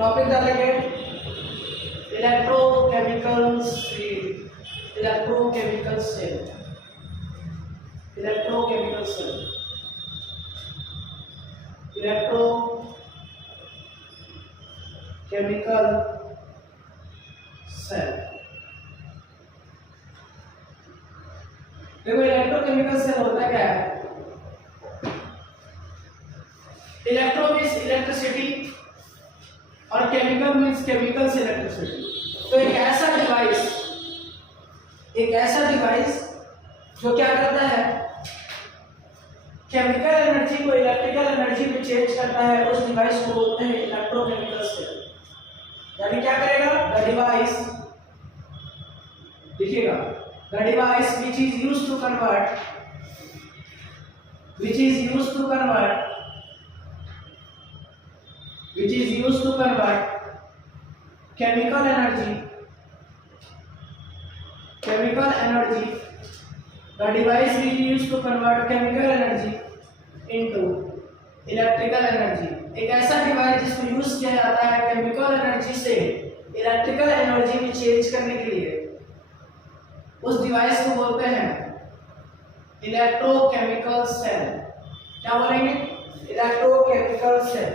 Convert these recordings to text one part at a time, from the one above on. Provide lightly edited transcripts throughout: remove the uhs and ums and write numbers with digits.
Topic डालेंगे electrochemical cell, electrochemical cell, electrochemical cell, electrochemical cell. देखो electrochemical cell होता क्या है? इलेक्ट्रो मीन्स इलेक्ट्रिसिटी और केमिकल मीन्स केमिकल से इलेक्ट्रिसिटी। तो एक ऐसा डिवाइस जो क्या करता है, केमिकल एनर्जी को इलेक्ट्रिकल एनर्जी में चेंज करता है, उस डिवाइस को बोलते हैं इलेक्ट्रोकेमिकल सेल। यानी क्या करेगा? द डिवाइस, देखिएगा, the device which is used to convert chemical energy, the device which is used to convert chemical energy into electrical energy। एक ऐसा डिवाइस जिसको यूज किया जाता है केमिकल एनर्जी से इलेक्ट्रिकल एनर्जी में चेंज करने के लिए, उस डिवाइस को बोलते हैं इलेक्ट्रोकेमिकल सेल। क्या बोलेंगे? Electrochemical cell.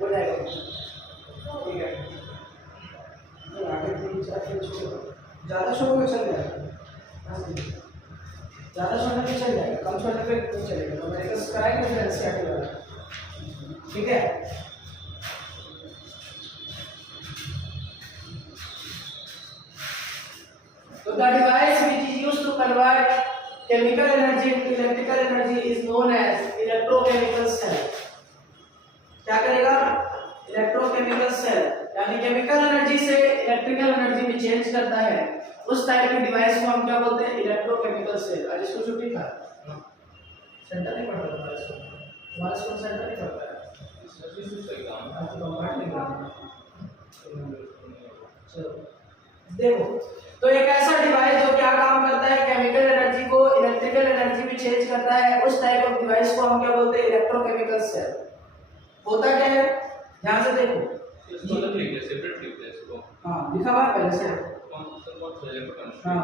हो जाएगा, ठीक है। आगे 3-4 ज्यादा छोड़ो में चल जाएगा, ज्यादा छोड़ने पे चल जाएगा, कम छोड़ने पे नहीं चलेगा। तो मेरे को स्क्राइब रेफरेंस क्या होगा, ठीक है। So the device which is used to convert chemical energy into electrical energy is known as electrochemical cell। क्या करेगा? इलेक्ट्रोकेमिकल सेल, यानी केमिकल एनर्जी से इलेक्ट्रिकल एनर्जी में चेंज करता है, उस टाइप के डिवाइस को हम क्या बोलते हैं? Electrochemical cell. आज इसको छुट्टी था, सेंटर नहीं पढ़ता तुम्हारा स्कूल, तुम्हारा स्कूल सेंटर नहीं पढ़ता है, चलो देखो। तो एक ऐसा डिवाइस जो क्या काम करता है, केमिकल एनर्जी को इलेक्ट्रिकल एनर्जी में चेंज करता है, उस टाइप ऑफ डिवाइस को हम क्या बोलते हैं? Electrochemical cell. होता क्या है, ध्यान से देखो, इसको अलग लिख दे, सेपरेट लिख दे इसको। हां, लिखा हुआ है पहले से। हां,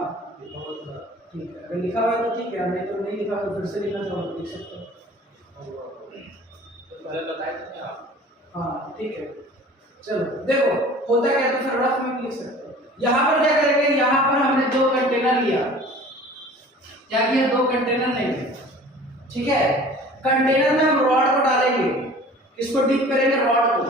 ठीक है, अगर लिखा हुआ है तो ठीक है, नहीं तो नहीं लिखा तो फिर से लिखना चाहो तो लिख सकते हो। तो पहले बताए थे आप? हां, ठीक है, चलो देखो होता क्या है, तो फिर रफ में लिख सकते हो। यहाँ पर क्या करेंगे? यहाँ पर हमने 2 कंटेनर लिया, क्या किया? 2 कंटेनर लेंगे, ठीक है। कंटेनर में हम रॉड को डालेंगे, किसको डीप करेंगे? रॉड को।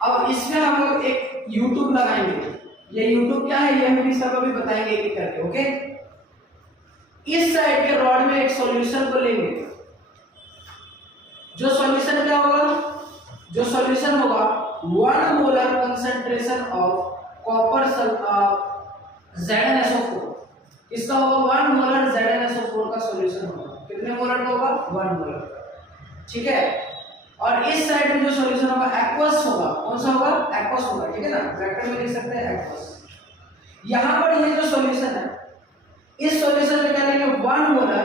अब इसमें हम लोग एक यूट्यूब लगाएंगे। ये यूट्यूब क्या है ये हम सब अभी बताएंगे एक एक करके, ओके। इस साइड के रॉड में एक सॉल्यूशन को लेंगे, जो सॉल्यूशन क्या होगा? जो सॉल्यूशन होगा 1 molar concentration of copper ZnSO4। इसका होगा 1 मोलर ZnSO4 का सॉल्यूशन होगा। कितने मोलर का होगा? 1 मोलर, ठीक है। और इस साइड में जो सॉल्यूशन होगा एक्वस होगा। कौन सा होगा? एक्वस होगा, ठीक है ना, ब्रैकेट में लिख सकते हैं एक्वस। यहां पर ये जो सॉल्यूशन है, इस सॉल्यूशन में क्या लेंगे? 1 मोलर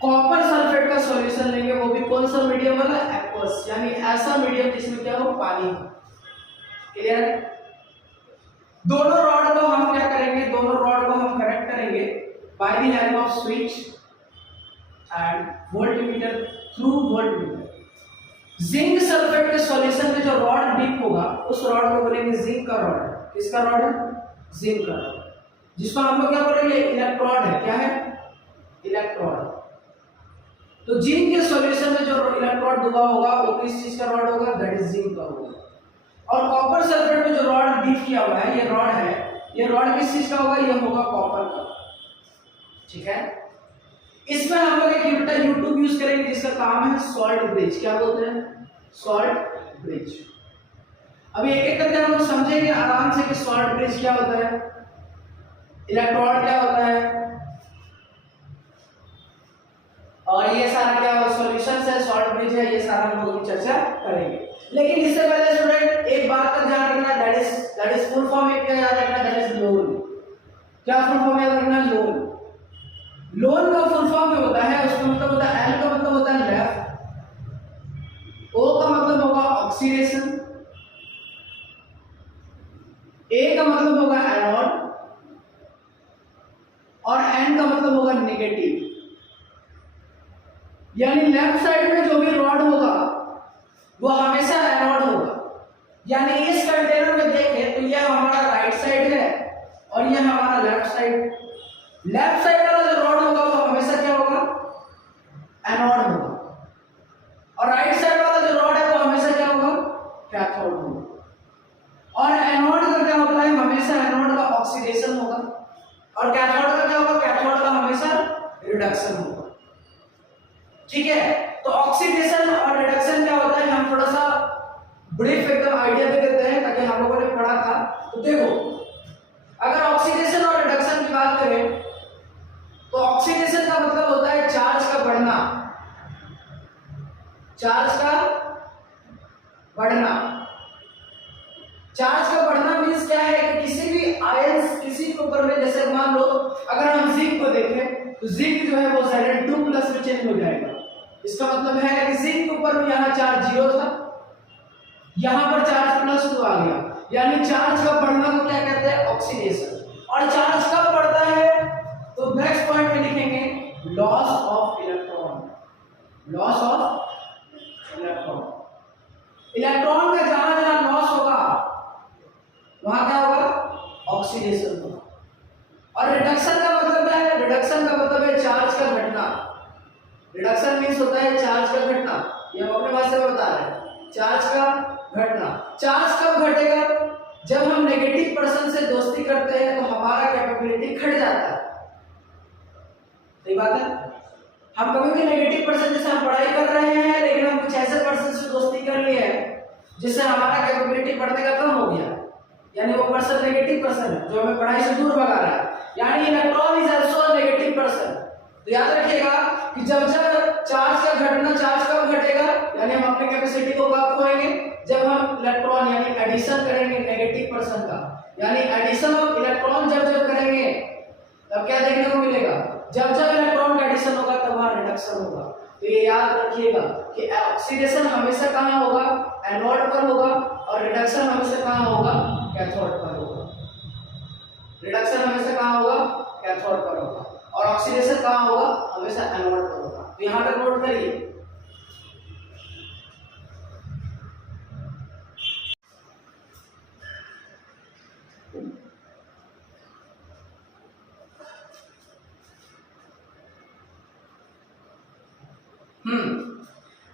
कॉपर सल्फेट का सॉल्यूशन लेंगे, वो भी कौन सा मीडियम वाला? एक्वस, यानी ऐसा मीडियम जिसमें क्या हो? पानी। क्लियर? दोनों रॉड को हम क्या करेंगे? दोनों रॉड को हम कनेक्ट करेंगे by the help off switch and voltmeter through voltmeter. Zinc sulphate के सॉल्यूशन में जो रॉड डिप होगा, उस रॉड को बोलेंगे जिंक का रॉड। किसका रॉड है? जिंक का रॉड, जिसको हम लोग क्या बोलेंगे? इलेक्ट्रोड है। क्या है? इलेक्ट्रोड। तो जिंक के सॉल्यूशन में जो इलेक्ट्रोड डूबा होगा वो किस चीज का रॉड होगा? दैट इज जिंक का होगा। और कॉपर सल्फेट में जो रॉड डीप किया हुआ है, ये रॉड है, ये रॉड किस चीज का होगा? ये होगा कॉपर का, ठीक है। इसमें हम लोग एक यूट्यूब यूज करेंगे जिसका काम है सॉल्ट ब्रिज। क्या बोलते हैं? Salt bridge. अभी एक एक करके हम लोग समझेंगे आराम से कि सॉल्ट ब्रिज क्या होता है, इलेक्ट्रोड क्या होता है, और ये सारा क्या सॉल्यूशन है, सॉल्ट ब्रिज है, ये सारा हम लोग चर्चा करेंगे। लेकिन इससे पहले स्टूडेंट एक बात का ध्यान रखना, दैट इज फुल फॉर्म में क्या याद रखना? That is loan. क्या फुल फॉर्म याद रखना? लोन। लोन का फुल फॉर्म जो होता है उसका मतलब होता है, एल का मतलब होता है लेफ्ट, ओ का मतलब होगा ऑक्सीडेशन, ए का मतलब होगा एनोड और एन का मतलब होगा नेगेटिव। यानी लेफ्ट साइड में जो भी रॉड होगा वो हमेशा एनोड होगा। यानी इस कंटेनर में देखें तो यह हमारा राइट साइड है और यह हमारा लेफ्ट साइड। लेफ्ट साइड वाला जो रॉड होगा वो हमेशा क्या होगा, एनोड होगा, और राइट साइड वाला जो रॉड है वो हमेशा क्या होगा, कैथोड होगा। और एनोड का क्या होता है, हमेशा एनोड का ऑक्सीडेशन होगा, और कैथोड का क्या होगा, कैथोड का हमेशा रिडक्शन होगा। ठीक है, तो ऑक्सीडेशन और रिडक्शन क्या होता है, हम थोड़ा सा ब्रीफ एकदम आइडिया दे देते हैं ताकि हम लोगों ने पढ़ा था। तो देखो, अगर ऑक्सीडेशन और रिडक्शन की बात करें तो ऑक्सीडेशन का मतलब होता है चार्ज का बढ़ना, चार्ज का बढ़ना। चार्ज का बढ़ना मींस क्या है कि किसी भी आयंस किसी के ऊपर में, जैसे मान लो अगर हम जिंक को देखें तो जिंक जो है वो Zn2+ में चेंज हो जाएगा। इसका मतलब है कि जिंक के ऊपर में यहाँ चार्ज 0 था, यहाँ पर चार्ज +2 आ गया। यानी चार्ज का बढ़ना को क्या कहते हैं, ऑक्सीडेशन। और चार्ज कब बढ़ता है तो नेक्स्ट पॉइंट में लिखेंगे loss of electron. Loss of electron, electron का जहां जहां लॉस होगा वहां क्या होगा, ऑक्सीडेशन होगा। और रिडक्शन का मतलब क्या है, रिडक्शन का मतलब है चार्ज का घटना। रिडक्शन मींस होता है चार्ज का घटना, ये हम अपने भाषा में बता रहे हैं, चार्ज का घटना। चार्ज कब घटेगा, जब हम नेगेटिव पर्सन से दोस्ती करते हैं तो हमारा कैपेबिलिटी घट जाता है। सही बात है, हम कभी भी नेगेटिव पर्सन, जैसे हम पढ़ाई कर रहे हैं लेकिन हम कुछ ऐसे पर्सन से दोस्ती कर लिए हैं जिससे हमारा कैपेबिलिटी पढ़ने का कम हो गया, यानी वो पर्सन नेगेटिव पर्सन है जो हमें पढ़ाई से दूर भगा रहा है। यानी electron is also negative person. तो याद रखिएगा कि जब जब चार्ज का घटना, चार्ज कब घटेगा, यानी हम अपनी कैपेसिटी को कब खोएंगे, जब हम इलेक्ट्रॉन यानी एडिशन करेंगे नेगेटिव पर्सन का। यानी एडिशन ऑफ इलेक्ट्रॉन जब जब करेंगे तब क्या देखने को मिलेगा, जब जब इलेक्ट्रॉन का एडिशन होगा तब वहां रिडक्शन होगा। तो ये याद रखिएगा कि ऑक्सीडेशन हमेशा कहां होगा, एनोड पर होगा, और रिडक्शन हमेशा कहां होगा, कैथोड पर होगा। रिडक्शन हमेशा कहां होगा, कैथोड पर होगा, और ऑक्सीडेशन कहां होगा, हमेशा एनोड पर होगा। तो यहां तक नोट करिए।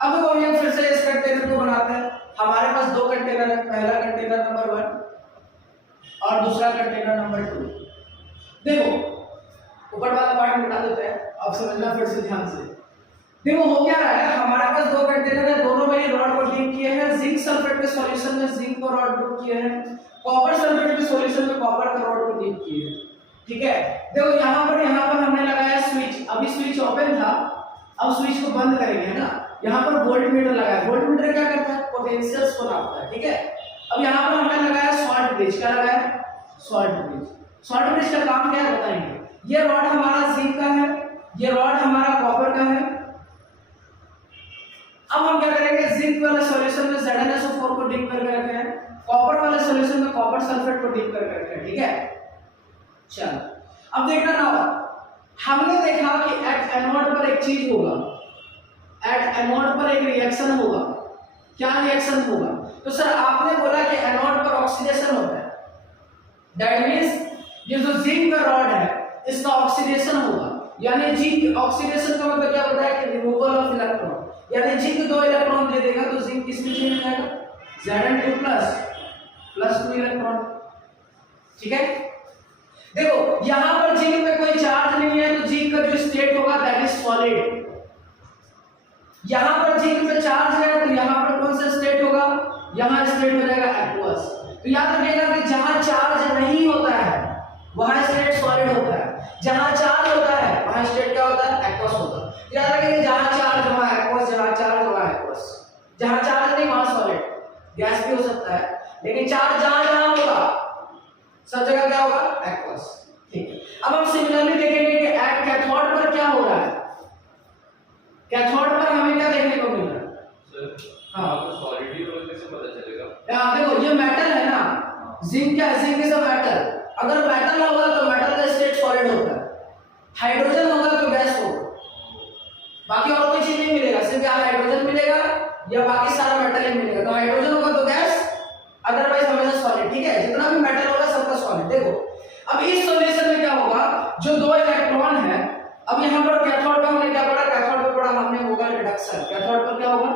अब हम फिर से इस कंटेनर को बनाते हैं। हमारे पास दो कंटेनर है, पहला कंटेनर नंबर 1 और दूसरा कंटेनर नंबर 2। देखो ऊपर वाला पार्ट मिटा देते हैं, अब समझना फिर से ध्यान से। देखो हो क्या रहा है, हमारे पास दो कंटेनर है, दोनों में रॉड को डीप किए हैं। जिंक सल्फेट के सॉल्यूशन में जिंक को रॉड डीप किए हैं, कॉपर सल्फेट के सॉल्यूशन में कॉपर का रॉड को डीप किए हैं। ठीक है, देखो यहाँ पर हमने लगाया स्विच। अभी स्विच ओपन था, अब स्विच को बंद करेंगे, है ना। यहाँ पर वोल्ट मीटर लगाया, वोल्ट मीटर क्या करता है, पोटेंशियल्स को नापता है। ठीक है, अब यहाँ पर हमने लगाया सॉल्ट ब्रिज। क्या लगाया, सॉल्ट ब्रिज। सॉल्ट ब्रिज का काम क्या है बताएंगे। ये रॉड हमारा जिंक का है, ये रॉड हमारा कॉपर का है। अब हम क्या करेंगे, जिंक वाले सॉल्यूशन में ZnSO4 को डीप करके रखे हैं, कॉपर वाले सॉल्यूशन में कॉपर सल्फेट को डीप करके रखे हैं। ठीक है, चलो अब देखना ना, हमने देखा कि एट एनोड पर एक चीज होगा, एट एनोड पर एक रिएक्शन होगा। क्या रिएक्शन होगा, तो सर आपने बोला कि एनोड पर ऑक्सीडेशन होता है, दैट मींस ये जो जिंक का रॉड है इसका ऑक्सीडेशन होगा। यानी जिंक ऑक्सीडेशन का मतलब क्या होता है कि रिमूवल ऑफ इलेक्ट्रॉन। यानी जिंक 2 इलेक्ट्रॉन दे देगा तो जिंक किस में चेंज हो जाएगा, Zn2+ +2 इलेक्ट्रॉन। ठीक है, देखो यहां पर जिंक में कोई चार्ज नहीं है तो जिंक का जो स्टेट होगा दैट इज सॉलिड। यहां पर जिंक में चार्ज है तो यहां पर कौन सा स्टेट होगा, यहां स्टेट हो जाएगा एक्वस। तो याद रखिएगा कि जहां चार्ज नहीं होता है वहां स्टेट सॉलिड होता है, जहां चार्ज होता है वहां स्टेट क्या होता है, एक्वस होता है। याद रखिए जहां चार्ज वहां एक्वस, जहां चार्ज वहां एक्वस। जहां चार्ज नहीं वहां सॉलिड, गैस भी हो सकता है, लेकिन चार्ज जहां जहां होगा सब जगह क्या होगा, एक्वस। ठीक है, अब हम सिमिलरली देखेंगे कि एट कैथोड पर क्या जिंक क्या है? Zinc is a metal. अगर मेटल होगा तो मेटल का स्टेट सॉलिड होता है, हाइड्रोजन होगा तो गैस होगा, बाकी और कोई चीज नहीं मिलेगा, सिर्फ या हाइड्रोजन मिलेगा या बाकी सारा मेटल ही मिलेगा। तो हाइड्रोजन होगा तो गैस, अदरवाइज हमेशा सॉलिड। ठीक है, जितना भी मेटल होगा सबका सॉलिड। देखो अब इस सॉल्यूशन में क्या होगा, जो दो इलेक्ट्रॉन है, अब यहाँ पर कैथोड पे हमने क्या पढ़ा, कैथोड पे पढ़ा हमने होगा रिडक्शन। कैथोड पर क्या होगा?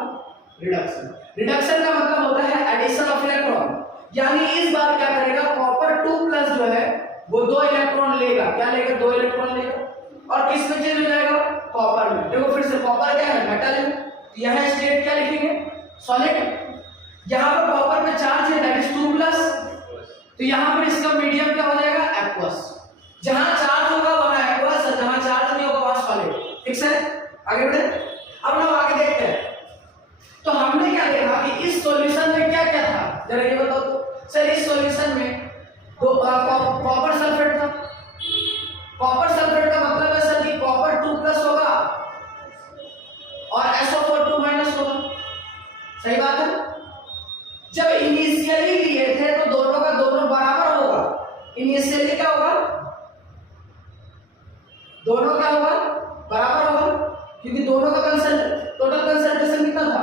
रिडक्शन। रिडक्शन का मतलब होता है एडिशन ऑफ इलेक्ट्रॉन, यानी इस बार क्या करेगा, कॉपर 2+ जो है वो 2 इलेक्ट्रॉन लेगा। क्या लेगा? 2 इलेक्ट्रॉन लेगा, और किस में चेंज हो जाएगा? कॉपर में। देखो फिर से कॉपर क्या है? मेटल है, तो यहाँ स्टेट क्या लिखेंगे? सॉलिड। यहाँ पर कॉपर पे चार्ज है दैट इज 2+, तो यहाँ पर इसका मीडियम क्या हो जाएगा? एक्वस। जहां चार्ज होगा वहां एक्वस, और जहां चार्ज नहीं होगा वहां सॉलिड। ठीक है, आगे बढ़े। अब लोग आगे देखते हैं। तो हमने क्या देखा कि इस सॉल्यूशन में क्या क्या था, जरा ये बताओ तो। सर इस सॉल्यूशन में कॉपर सल्फेट था। कॉपर सल्फेट का मतलब है सर कि कॉपर 2+ होगा और SO4 2- होगा। सही बात है। जब इनिशियली लिए थे तो दोनों का दोनों बराबर होगा। इनिशियली क्या होगा? दोनों क्या होगा? बराबर होगा, क्योंकि दोनों का टोटल कंसंट्रेशन कितना था?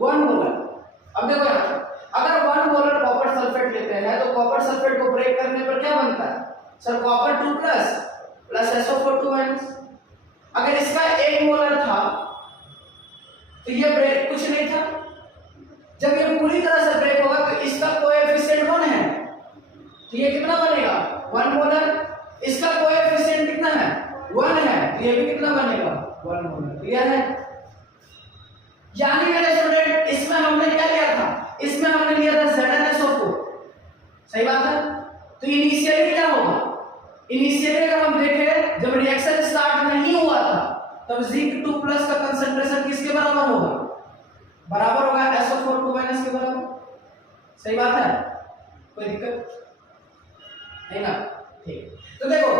1 मोलर। अब देखो यहाँ अगर 1 मोलर कॉपर सल्फेट लेते हैं तो कॉपर सल्फेट को ब्रेक करने पर क्या बनता है? Sir copper 2+ SO4 2-। अगर इसका 1 मोलर था तो ये ब्रेक कुछ नहीं था। जब ये पूरी तरह से ब्रेक होगा तो इसका कोएफिशिएंट 1 है, तो ये कितना बनेगा? 1 मोलर। इसका कोएफिशिएंट कितना है? 1 है, तो ये भी कितना बनेगा? 1 मोलर। क्लियर है? यानी मेरे स्टूडेंट इसमें हमने क्या लिया था? इसमें हमने लिया था ZnSO4। सही बात है। तो इनिशियली क्या होगा? इनिशियली अगर हम देखें जब रिएक्शन स्टार्ट नहीं हुआ था तब जिंक 2+ का कंसंट्रेशन किसके बराबर होगा? बराबर होगा SO4 2- के बराबर। सही बात है, कोई दिक्कत नहीं ना? ठीक। तो देखो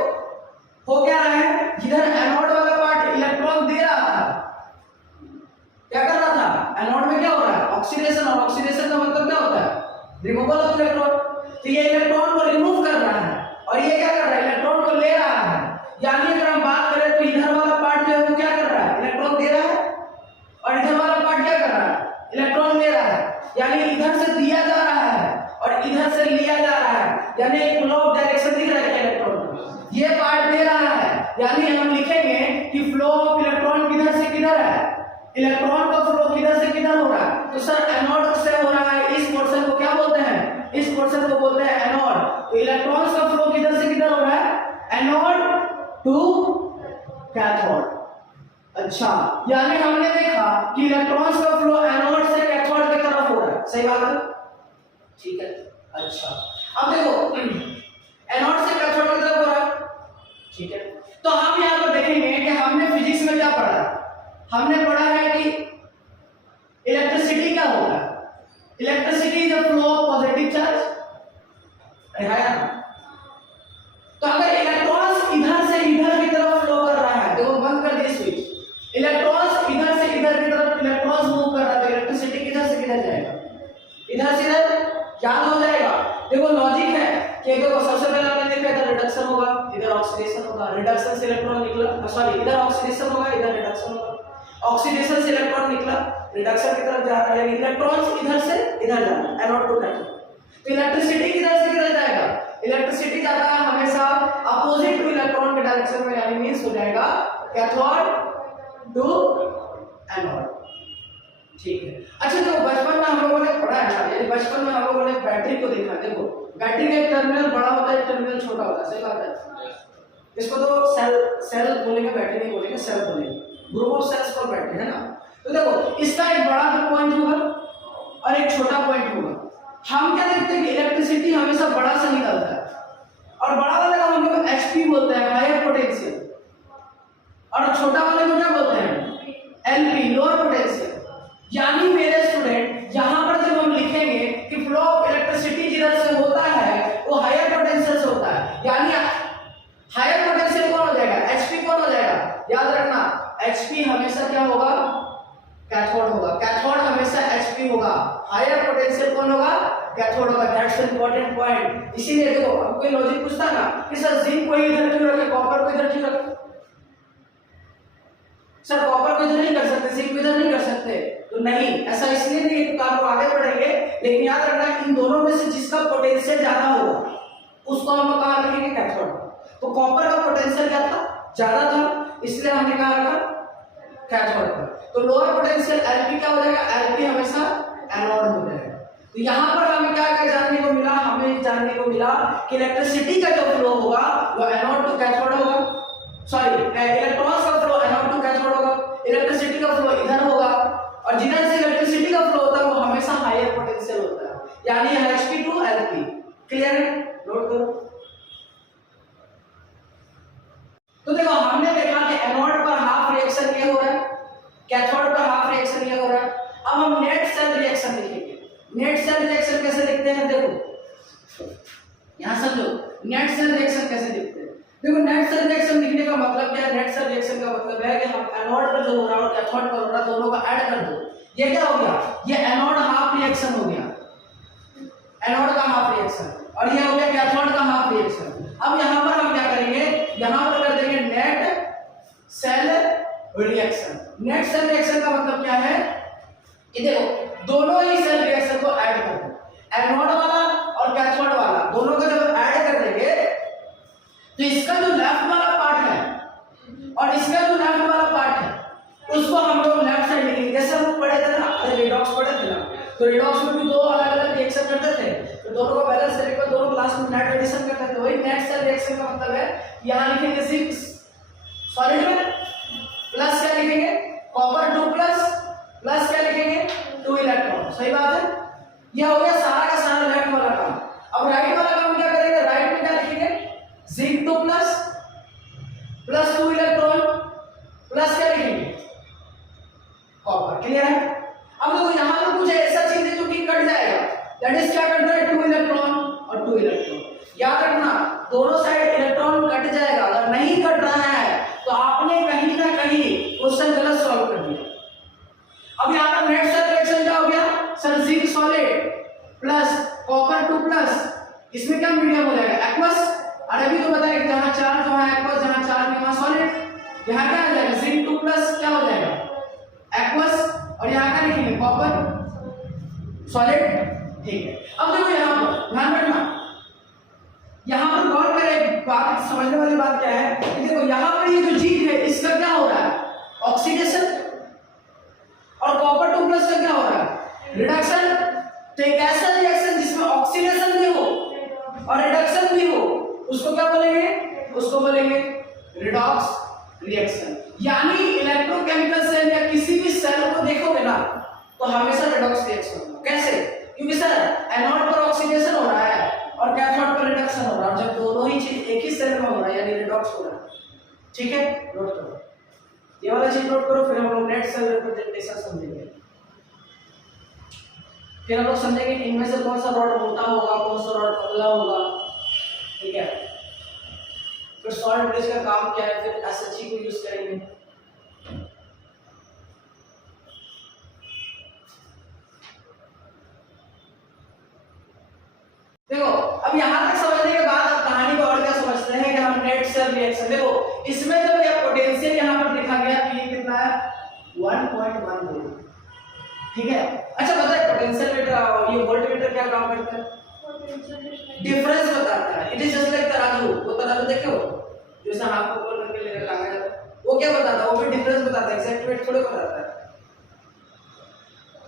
हो क्या रहा है, इधर एनोड वाला पार्ट इलेक्ट्रॉन दे रहा था, क्या कर रहा था? एनोड में क्या हो रहा है? ऑक्सीडेशन। और ऑक्सीडेशन का मतलब क्या होता है? Removal of electron. तो ये इलेक्ट्रॉन को रिमूव कर रहा है और ये क्या कर रहा है? इलेक्ट्रॉन को ले रहा है। यानी अगर हम बात करें तो इधर वाला पार्ट जो है वो क्या कर रहा है? इलेक्ट्रॉन दे रहा है, और इधर वाला पार्ट क्या कर रहा है? इलेक्ट्रॉन ले रहा है। यानी इधर से दिया जा रहा है और इधर से लिया जा रहा है, यानी एक फ्लो ऑफ डायरेक्शन दिख रहा है इलेक्ट्रॉन को। ये पार्ट दे रहा है, यानी हम लिखेंगे कि फ्लो ऑफ इलेक्ट्रॉन किधर से किधर है? इलेक्ट्रॉन का फ्लो किधर से किधर हो रहा है? तो सर एनोड से हो रहा है। इस पोर्शन को क्या बोलते हैं? इस पोर्शन को बोलते हैं एनोड। तो इलेक्ट्रॉन्स का फ्लो किधर से किधर हो रहा है? Anode to cathode. अच्छा, यानी हमने देखा कि इलेक्ट्रॉन्स का फ्लो एनोड से कैथोड की तरफ हो रहा है। सही बात है, ठीक है। अच्छा अब देखो एनोड से कैथोड की तरफ हो रहा है, ठीक है। तो हम यहां पर देखेंगे कि हमने फिजिक्स में क्या पढ़ा है। हमने पढ़ा है कि इलेक्ट्रिसिटी क्या होता है? Electricity is a flow of positive charge. तो अगर इलेक्ट्रॉन्स इधर से इधर की तरफ फ्लो कर रहा है, देखो बंद कर दिए स्विच, इलेक्ट्रॉन्स इधर से इधर की तरफ इलेक्ट्रॉन्स मूव कर रहा है, तो इलेक्ट्रिसिटी किधर से किधर जाएगा? इधर से इधर। याद हो जाएगा। देखो लॉजिक है कि देखो सबसे पहले आपने देखा इधर रिडक्शन होगा, इधर ऑक्सीडेशन होगा, रिडक्शन से इलेक्ट्रॉन निकला, सॉरी इधर ऑक्सीडेशन होगा, इधर रिडक्शन होगा, ऑक्सीडेशन से इलेक्ट्रॉन निकला, रिडक्शन की तरफ जा रहा है, यानी इलेक्ट्रॉन्स इधर से इधर जा रहा है, एनोड टू कैथोड। तो इलेक्ट्रिसिटी किधर से किधर जाएगा? इलेक्ट्रिसिटी जाता है हमेशा अपोजिट टू इलेक्ट्रॉन के डायरेक्शन में, यानी मींस हो जाएगा कैथोड टू एनोड। ठीक है। अच्छा देखो बचपन में हम लोगों ने पढ़ा है ना, यानी बचपन में हम लोगों ने बैटरी को देखा। देखो बैटरी का एक टर्मिनल बड़ा होता है, एक टर्मिनल छोटा होता है। सही बात है। इसको तो सेल बोलेंगे, बैटरी नहीं बोलेंगे, सेल बोलेंगे। Group of cells for battery, है ना। तो देखो इसका एक बड़ा पॉइंट होगा और एक छोटा पॉइंट होगा। हम क्या देखते हैं कि इलेक्ट्रिसिटी हमेशा बड़ा से निकलता है, और बड़ा वाले को हम लोग एचपी बोलते हैं, हायर पोटेंशियल, और छोटा वाले को क्या बोलते हैं? LP, lower potential. यानी मेरे स्टूडेंट यहां पर जब हम लिखेंगे कि फ्लो ऑफ इलेक्ट्रिसिटी जिधर से होता है वो हायर पोटेंशियल से होता है, यानी हायर पोटेंशियल कौन हो जाएगा? एचपी कौन हो जाएगा? याद रखना एचपी हमेशा क्या होगा? कैथोड होगा। कैथोड हमेशा एचपी होगा। हायर पोटेंशियल कौन होगा? कैथोड होगा। That's important point. इसीलिए देखो अब कोई लॉजिक पूछता ना कि सर जिंक को इधर क्यों रखे, कॉपर को इधर क्यों रखे, सर कॉपर को इधर नहीं कर सकते, जिंक को इधर नहीं कर सकते, तो नहीं, ऐसा इसलिए नहीं, तो आप आगे बढ़ेंगे, लेकिन याद रखना इन दोनों में से जिसका पोटेंशियल ज्यादा होगा उसको हम कहां रखेंगे, कैथोड। तो कॉपर का पोटेंशियल क्या था, ज्यादा था, इसलिए हमने कहा रखा कैथोड पर। तो लोअर पोटेंशियल एलपी क्या हो जाएगा, एलपी हमेशा एनोड हो जाएगा। तो यहां पर हमें क्या क्या जानने को मिला, हमें जानने को मिला कि इलेक्ट्रिसिटी का जो फ्लो होगा वो एनोड टू कैथोड होगा, सॉरी इलेक्ट्रॉन्स का फ्लो एनोड टू कैथोड होगा, इलेक्ट्रिसिटी का फ्लो इधर होगा, और जिधर से इलेक्ट्रिसिटी का फ्लो होता है वो हमेशा हायर पोटेंशियल होता है, यानी एचपी टू एलपी। क्लियर है, नोट करो। तो देखो हमने देखा कि एनोड पर हाफ रिएक्शन ये हो रहा है, कैथोड पर हाफ रिएक्शन ये हो रहा है। अब हम नेट सेल रिएक्शन लिखेंगे। नेट सेल रिएक्शन कैसे लिखते हैं, देखो यहां समझो नेट सेल रिएक्शन कैसे लिखते हैं। देखो नेट सेल रिएक्शन लिखने का मतलब क्या है, नेट सेल रिएक्शन का मतलब है कि हम एनोड पर जो हो रहा है और कैथोड पर हो रहा है दोनों को ऐड कर दो। ये क्या हो गया, ये एनोड हाफ रिएक्शन हो गया, एनोड का हाफ रिएक्शन, और ये हो गया कैथोड का हाफ रिएक्शन। अब यहां पर हम क्या करेंगे, यहां पर कर देंगे net cell reaction. Net cell reaction का मतलब क्या है, ये देखो दोनों ही सेल रिएक्शन को ऐड कर दो, एनोड वाला और कैथोड वाला दोनों को जब ऐड कर देंगे तो इसका जो लेफ्ट वाला पार्ट है और इसका जो लेफ्ट वाला पार्ट है उसको हम लोग लेफ्ट साइड लिखेंगे। जैसे हम पढ़े थे ना, रिडॉक्स पढ़े थे ना, तो रिडॉक्स में भी दो अलग अलग रिएक्शन करते थे, तो दोनों को बैलेंस करके बाद दोनों क्लास में नेट एडिशन करते थे। वही नेट सेल रिएक्शन का मतलब है, यहां लिखेंगे 6 सॉलिड में प्लस क्या लिखेंगे, कॉपर 2 प्लस क्या लिखेंगे 2 इलेक्ट्रॉन। सही बात है, यह हो गया सारा का सारा लेफ्ट वाला काम। अब राइट वाला काम क्या करेंगे, राइट में क्या लिखेंगे, जिंक 2 प्लस 2 इलेक्ट्रॉन प्लस क्या लिखेंगे, कॉपर। क्लियर है। अब देखो यहां पर कुछ ऐसा चीज है जो कि कट जाएगा, दैट इज क्या कट रहा है, 2 इलेक्ट्रॉन और 2 इलेक्ट्रॉन। याद रखना दोनों साइड इलेक्ट्रॉन कट जाएगा, अगर नहीं कट रहा है तो आपने कहीं ना कहीं क्वेश्चन गलत सॉल्व कर दिया। अब यहां पर नेट सेल रिएक्शन क्या हो गया, sir zinc solid plus copper 2 plus, इसमें क्या मीडियम हो जाएगा, एक्वस। और अभी तो बताया कि जहां चार्ज वहां एक्वस, जहां चार्ज नहीं वहां सॉलिड। यहां क्या आ जाएगा, जिंक 2 प्लस क्या हो जाएगा, एक्वस, और यहां क्या लिखेंगे, कॉपर सॉलिड। ठीक है। अब देखो यहां पर ध्यान रखना, यहां पर गौर करें, बात समझने वाली बात क्या है कि देखो यहां पर ये जो चीज है इसका क्या हो रहा है, ऑक्सीडेशन, और कॉपर 2 प्लस का क्या हो रहा है, रिडक्शन। तो एक ऐसा रिएक्शन जिसमें ऑक्सीडेशन भी हो और रिडक्शन भी हो उसको क्या बोलेंगे, उसको बोलेंगे रिडॉक्स रिएक्शन। यानी इलेक्ट्रोकेमिकल सेल या किसी भी सेल को देखोगे ना तो हमेशा रिडॉक्स रिएक्शन होगा। कैसे, क्योंकि सर एनोड पर ऑक्सीडेशन हो रहा है और कैथोड पर रिडक्शन हो रहा है, जब दोनों ही चीज एक ही सेल में हो रहा है यानी रिडॉक्स हो रहा है। ठीक है, नोट करो, ये वाला चीज नोट करो, फिर हम लोग नेट सेल रिप्रेजेंटेशन समझेंगे। फिर हम लोग समझेंगे इनमें से कौन सा रॉड मोटा होगा, कौन सा रॉड पतला होगा। ठीक है, फिर सॉल्ट ब्रिज का काम क्या है, फिर एसएचजी को यूज करेंगे। देखो अब यहां तक समझने के बाद अब कहानी को और क्या समझते हैं कि हम नेट सेल रिएक्शन, देखो इसमें जब ये पोटेंशियल यहां पर लिखा गया कि ये कितना है 1.1 वोल्ट। ठीक है, अच्छा पता है पोटेंशियल मीटर, ये वोल्टमीटर क्या काम करता है, डिफरेंस बताता है। इट इज जस्ट लाइक तराजू, वो तराजू देखो जो ऐसा हाथ को खोल करके लेकर टांगा जाता है, वो क्या बताता है, वो भी डिफरेंस बताता है, एग्जैक्ट वेट थोड़े बताता है।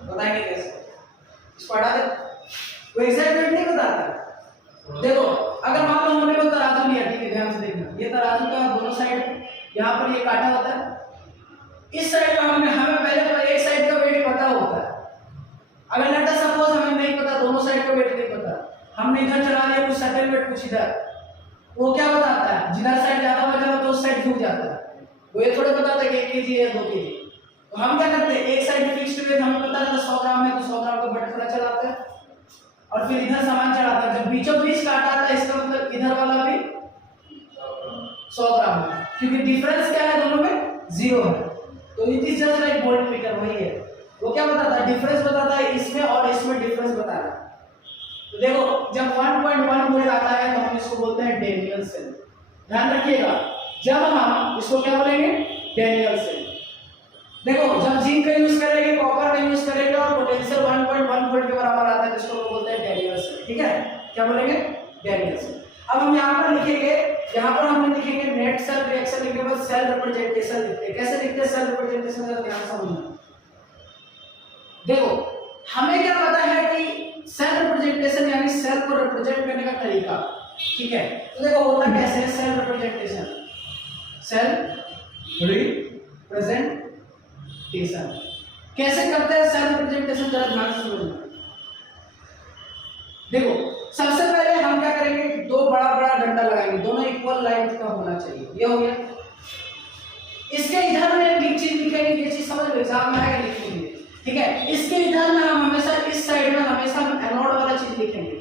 बताएंगे कैसे, इसको हटा दे, वो एग्जैक्ट वेट नहीं बताता। देखो अगर मान लो हमने कोई तराजू लिया, ठीक है ध्यान से देखना, ये तराजू का दोनों साइड यहाँ पर ये काटा होता है, इस साइड का हमें पहले तो एक साइड का वेट पता होता है। अगर लेट अस सपोज हमें नहीं पता, दोनों साइड का वेट नहीं पता, हमने इधर चला लिया कुछ सर्टेन वेट कुछ इधर, वो क्या बताता है, जिधर साइड ज्यादा हो जाता है तो उस साइड झुक जाता है। वो ये थोड़े बताता है कि 1 केजी है 2 केजी। तो हम क्या करते हैं, एक साइड फिक्स्ड वेट हमें पता है 100 ग्राम है तो 100 ग्राम का बटरफ्लाई चलाते हैं और फिर इधर सामान चढ़ाता है। जब बीचों बीच काटा आता है इसका मतलब इधर वाला भी 100 ग्राम है, क्योंकि डिफरेंस क्या है दोनों में 0 है। तो it is just like voltmeter, वही है। वो क्या बताता है, डिफरेंस बताता है, इसमें और इसमें डिफरेंस बताता है। तो देखो जब 1.1 वोल्ट आता है तो हम इसको बोलते हैं डैनियल सेल। ध्यान रखिएगा, जब हम इसको क्या बोलेंगे, डैनियल सेल। देखो जब जिंक का यूज करेंगे, कॉपर का यूज करेंगे और पोटेंशियल 1.1 वोल्ट के बराबर आता है, जिसको बोलते हैं डैनियल सेल। ठीक है, क्या बोलेंगे, डैनियल सेल। अब हम यहाँ पर लिखेंगे, यहाँ पर हम लिखेंगे नेट सेल रिएक्शन लिखने के बाद सेल रिप्रेजेंटेशन लिखते हैं। कैसे लिखते हैं सेल रिप्रेजेंटेशन, जरा ध्यान से समझना। देखो हमें क्या पता है कि सेल रिप्रेजेंटेशन यानी सेल को रिप्रेजेंट करने का तरीका, ठीक है। तो देखो होता कैसे है सेल रिप्रेजेंटेशन, सेल रिप्रेजेंटेशन कैसे करते हैं सेल रिप्रेजेंटेशन, जरा ध्यान से समझना। देखो सबसे पहले हम क्या करेंगे, दो बड़ा बड़ा डंडा लगाएंगे, दोनों इक्वल लेंथ का होना चाहिए, ये हो गया। इसके इधर में एक चीज लिखेंगे, ये चीज समझ लो एग्जाम में आएगा, लिखेंगे, ठीक है। इसके इधर में हम हमेशा इस साइड में हमेशा हम एनोड वाला चीज लिखेंगे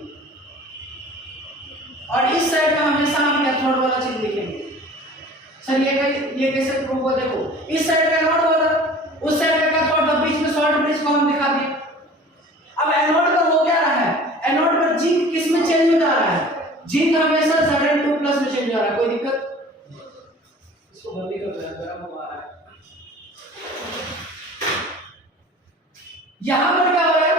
और इस साइड में हमेशा हम कैथोड वाला चीज लिखेंगे। सर ये कैसे प्रूव हुआ, देखो इस साइड में एनोड वाला, उस साइड में कैथोड, बीच में शॉर्ट ब्रिज को हम दिखा दिए। अब एनोड का हो क्या रहा है, एनोड पर जिंक किस में चेंज हो जा रहा है, जिंक हमेशा Zn2+ में चेंज हो रहा है। कोई दिक्कत, इसको बंद कर दो, गरम हो रहा है। यहां पर क्या हो रहा है,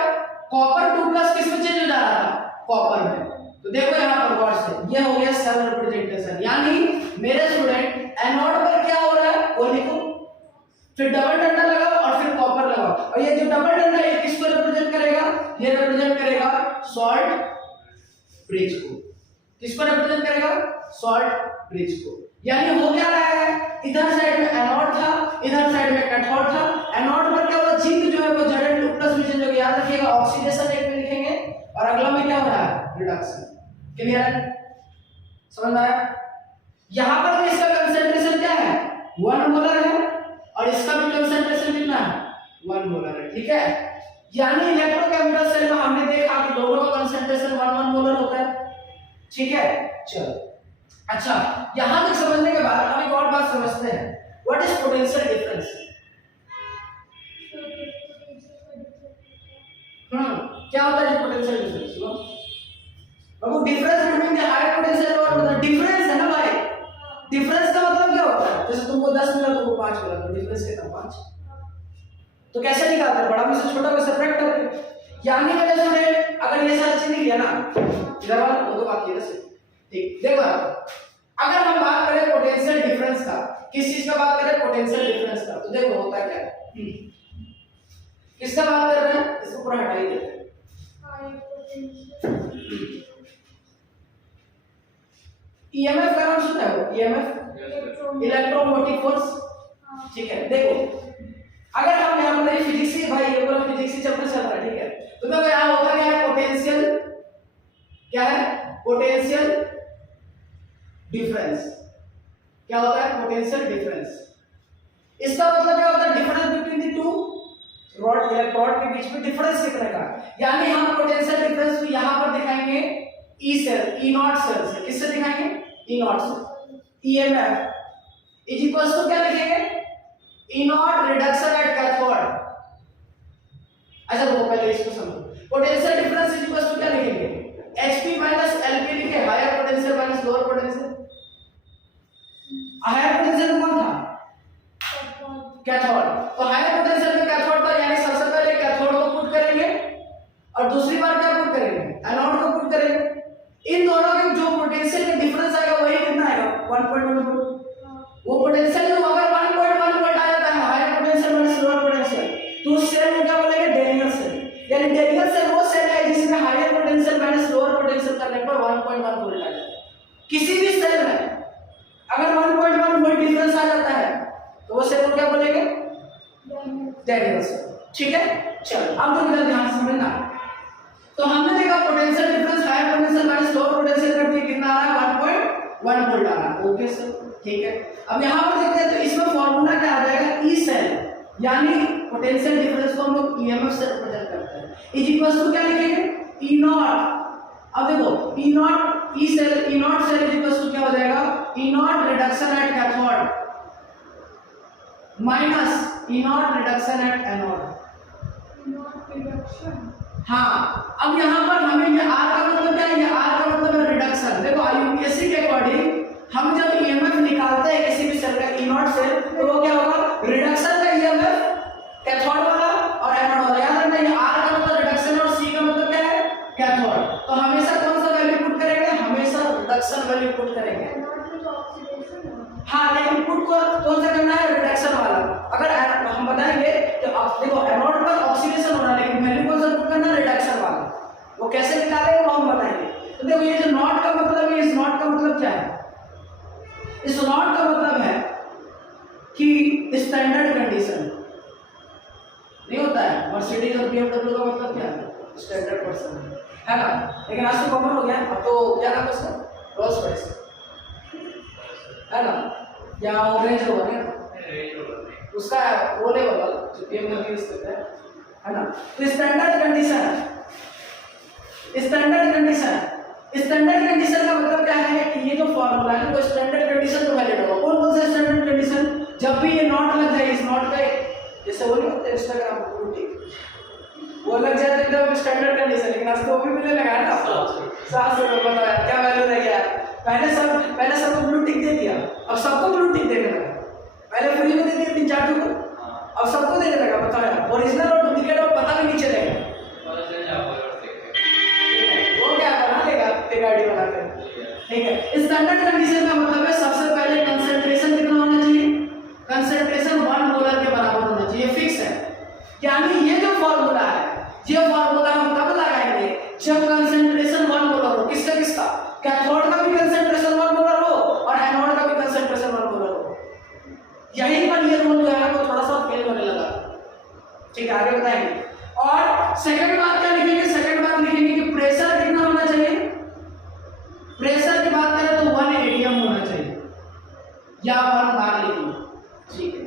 कॉपर 2+ किस में चेंज हो जा रहा था, कॉपर में। तो देखो यहां पर गौर से, ये हो गया सेल रिप्रेजेंटेशन, यानी मेरे स्टूडेंट एनोड पर क्या हो रहा है वो लिखो, फिर डबल डंडा लगाओ और फिर कॉपर लगाओ। और ये जो डबल डंडा है किसको रिप्रेजेंट करेगा, ये रिप्रेजेंट करेगा सॉल्ट ब्रिज को। किसको रिप्रेजेंट करेगा, सॉल्ट ब्रिज को। यानी हो क्या रहा है, इधर साइड में एनोड था, इधर साइड में कैथोड था। एनोड पर क्या हुआ, जिंक जो है वो Zn2+ में चेंज हो गया। याद रखिएगा ऑक्सीडेशन रेट में लिखेंगे और अगला में क्या हो रहा है, रिडक्शन। क्लियर है, समझ में आया। यहां पर इसका कंसंट्रेशन क्या है, 1 मोलर है और इसका भी कंसंट्रेशन कितना है, 1 मोलर है, ठीक है। यानी इलेक्ट्रोकेमिकल सेल में हमने देखा कि दोनों का कंसंट्रेशन 1 मोलर होता है, ठीक है। चलो अच्छा, यहां तक समझने के बाद हम एक और बात समझते हैं, व्हाट इज पोटेंशियल डिफरेंस। क्या होता है potential difference, Babu difference between the high potential और द डिफरेंस है ना भाई। डिफरेंस का मतलब क्या होता है, जैसे तुमको 10 मिला तुमको 5 मिला, तो डिफरेंस कितना, 5। तो कैसे निकालते हैं, बड़ा में से छोटा में सब्ट्रैक्ट करके। यानी मेरे स्टूडेंट अगर ये सारा चीज लिया ना, इधर वाला वो तो बात किया ना, ठीक। देखो अगर हम बात करें पोटेंशियल डिफरेंस का, किस चीज का बात करें, पोटेंशियल डिफरेंस का, तो देखो होता क्या है, किसका बात कर रहे हैं, इसको पूरा हटा ही देते हैं। ईएमएफ का नाम सुना है, ईएमएफ इलेक्ट्रोमोटिव फोर्स, ठीक है। देखो अगर हम यहां पर फिजिक्स ही भाई ये पूरा फिजिक्स ही चैप्टर चल रहा है, ठीक है। तो देखो यहां होता क्या है, पोटेंशियल क्या है, पोटेंशियल डिफरेंस। क्या होता है, पोटेंशियल डिफरेंस। इसका मतलब क्या होता है, difference between the two rod, electrode के बीच में डिफरेंस कितने का। यानी हम पोटेंशियल डिफरेंस को यहां पर दिखाएंगे E cell, E naught cell से। किससे दिखाएंगे, ई नॉट से। ईएमएफ इज इक्वल टू क्या लिखेंगे, E naught reduction at cathode. अच्छा तो पहले इसको समझो, potential difference is equal to क्या लिखेंगे, HP माइनस LP लिखे, higher potential minus lower potential. Higher potential कौन था, कैथोड। तो हायर पोटेंशियल में कैथोड था, यानी सबसे पहले कैथोड को पुट करेंगे और दूसरी बार क्या पुट करेंगे, एनोड को पुट करेंगे। इन दोनों के जो पोटेंशियल में डिफरेंस आएगा वही कितना आएगा, 1.1 वोल्ट। वो पोटेंशियल जो अगर 1.1 वोल्ट आ जाता है, higher potential minus lower potential, तो उस सेल को क्या बोलेंगे, डैनियल सेल। यानी डैनियल सेल वो सेल है जिसमें higher potential minus lower potential करने पर 1.1 वोल्ट आ जाता है। किसी भी सेल में अगर 1.1 वोल्ट डिफरेंस आ जाता है तो वो सेल को क्या बोलेंगे, डैनियल सेल, ठीक है। चलो अब तो मेरा ध्यान से समझना। तो हमने देखा potential difference higher potential minus lower potential करके कितना आ रहा है, 1.1 वोल्ट आ रहा है, ओके सर, ठीक है। अब यहां पर देखते हैं तो इसमें फार्मूला क्या आ जाएगा, ई सेल, यानी पोटेंशियल डिफरेंस को हम लोग ईएमएफ से रिप्रेजेंट करते हैं। इज इक्वल टू क्या लिखेंगे, ई नॉट। अब देखो E naught, E cell, E naught cell is equal to क्या हो जाएगा, E naught reduction at cathode minus E naught reduction at anode. हाँ, अब यहाँ पर हमें ये R का मतलब क्या है? ये R का मतलब है रिडक्शन। देखो IUPAC के अकॉर्डिंग हम जब ईएमएफ निकालते हैं किसी भी सेल का E0 से, तो वो क्या होगा? रिडक्शन का ईएमएफ कैथोड वाला और एनोड वाला। याद रखना ये R का मतलब रिडक्शन और C का मतलब क्या है? कैथोड। तो हमेशा कौन सा वैल्यू पुट करेंगे? हमेशा रिडक्शन वैल्यू पुट करेंगे। हाँ, लेकिन पुट को कौन सा करना है? रिडक्शन वाला। अगर हम बताएंगे तो आप देखो एनोड पर ऑक्सीडेशन होना, लेकिन वैल्यू कौन सा पुट करना है? रिडक्शन वाला। वो कैसे निकालेंगे वो हम बताएंगे। तो देखो ये जो नॉट का मतलब है, इस नॉट का मतलब क्या है? इस नॉट का मतलब है कि स्टैंडर्ड कंडीशन नहीं होता है। मर्सिडीज और BMW का मतलब क्या है? स्टैंडर्ड पर्सन है ना। लेकिन आज तो कॉमन हो गया। अब तो क्या नाम है उसका? रोल्स रॉयस है ना, या रेंज रोवर है उसका वो लेवल जो BMW यूज करता है ना। तो standard condition, standard condition, standard condition का मतलब क्या है कि ये जो फॉर्मूला है वो स्टैंडर्ड कंडीशन तो वैलिड होगा। कौन कौन सा स्टैंडर्ड कंडीशन? जब भी ये नॉट लग जाए, इस नॉट का जैसे वो नहीं होता इंस्टाग्राम वो लग जाए तो एकदम स्टैंडर्ड कंडीशन। लेकिन आज तो वो भी मिलने लगा है ना। 700 रुपये बताओ यार क्या वैल्यू रह गया। पहले सबको ब्लू टिक दे दिया, अब सबको ब्लू टिक देने लगा। पहले फ्री में दे दिया 3-4 को, अब सबको देने लगा। बताओ यार ओरिजिनल और डुप्लीकेट और पता भी नहीं चलेगा। वो क्या बना लेगा एक गाड़ी बनाकर, ठीक है। स्टैंडर्ड कंडीशन का मतलब है सबसे पहले कंसंट्रेशन कितना होना चाहिए? कंसंट्रेशन 1 मोलर के बराबर होना चाहिए, फिक्स है। यानी ये जो फॉर्मूला है, ये फॉर्मूला हम तब लगाएंगे जब कंसंट्रेशन 1 मोलर हो। किसका किसका? कैथोड का भी कंसंट्रेशन 1 मोलर हो और एनोड का भी कंसंट्रेशन 1 मोलर हो। यहीं पर ये रूल जो है वो थोड़ा सा फेल होने लगा। ठीक है, आगे बताएंगे। और सेकंड बात क्या लिखेंगे? सेकंड बात लिखेंगे कि प्रेशर कितना होना चाहिए? प्रेशर की बात करें तो 1 atm होना चाहिए या 1 बार लिख लो, ठीक है।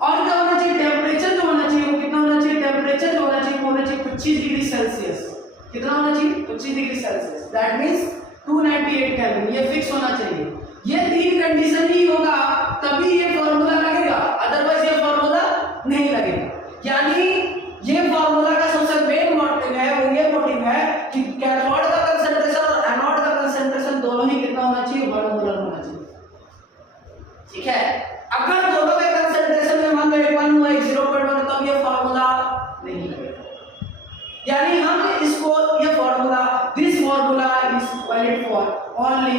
और क्या होना चाहिए? टेम्परेचर जो होना चाहिए वो कितना होना चाहिए? टेम्परेचर जो होना चाहिए वो होना चाहिए 25 डिग्री सेल्सियस। कितना होना चाहिए? 25 degree Celsius. That means 298 kelvin. ये फिक्स होना चाहिए। ये 3 कंडीशन ही होगा तभी ये फार्मूला लगेगा, अदरवाइज ये फार्मूला नहीं लगेगा। यानी ये फार्मूला का सबसे मेन मोटिव है वो ये मोटिव है कि कैथोड का कंसंट्रेशन और एनोड का कंसंट्रेशन दोनों ही कितना होना चाहिए? 1 मोलर होना चाहिए, ठीक है। अगर दोनों के कंसंट्रेशन में मान लो 1 हुआ 0.1 तब ये फार्मूला नहीं लगेगा। यानी हम इसको ये formula, this formula is valid for only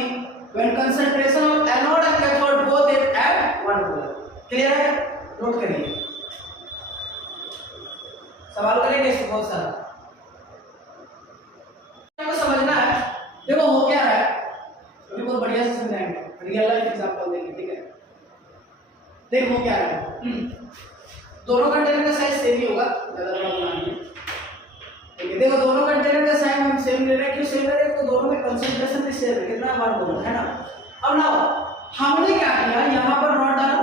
when concentration of anode and cathode both at 1 molar. Clear है? नोट करिए, सवाल करेंगे इसको बहुत सारा, आपको समझना है। देखो हो क्या रहा है अभी बहुत बढ़िया से समझाएंगे, रियल लाइफ एग्जांपल देंगे, ठीक है। देखो क्या रहा है, दोनों कंटेनर का साइज सेम ही होगा, ज्यादा बड़ा बनाएंगे, ठीक है। देखो दोनों कंटेनर का साइज हम सेम ले रहे हैं, क्यों सेम ले रहे हैं? तो दोनों में कंसंट्रेशन भी सेम है, कितना 1 मोलर है ना। अब ना हमने क्या किया, यहाँ पर रॉड डाला,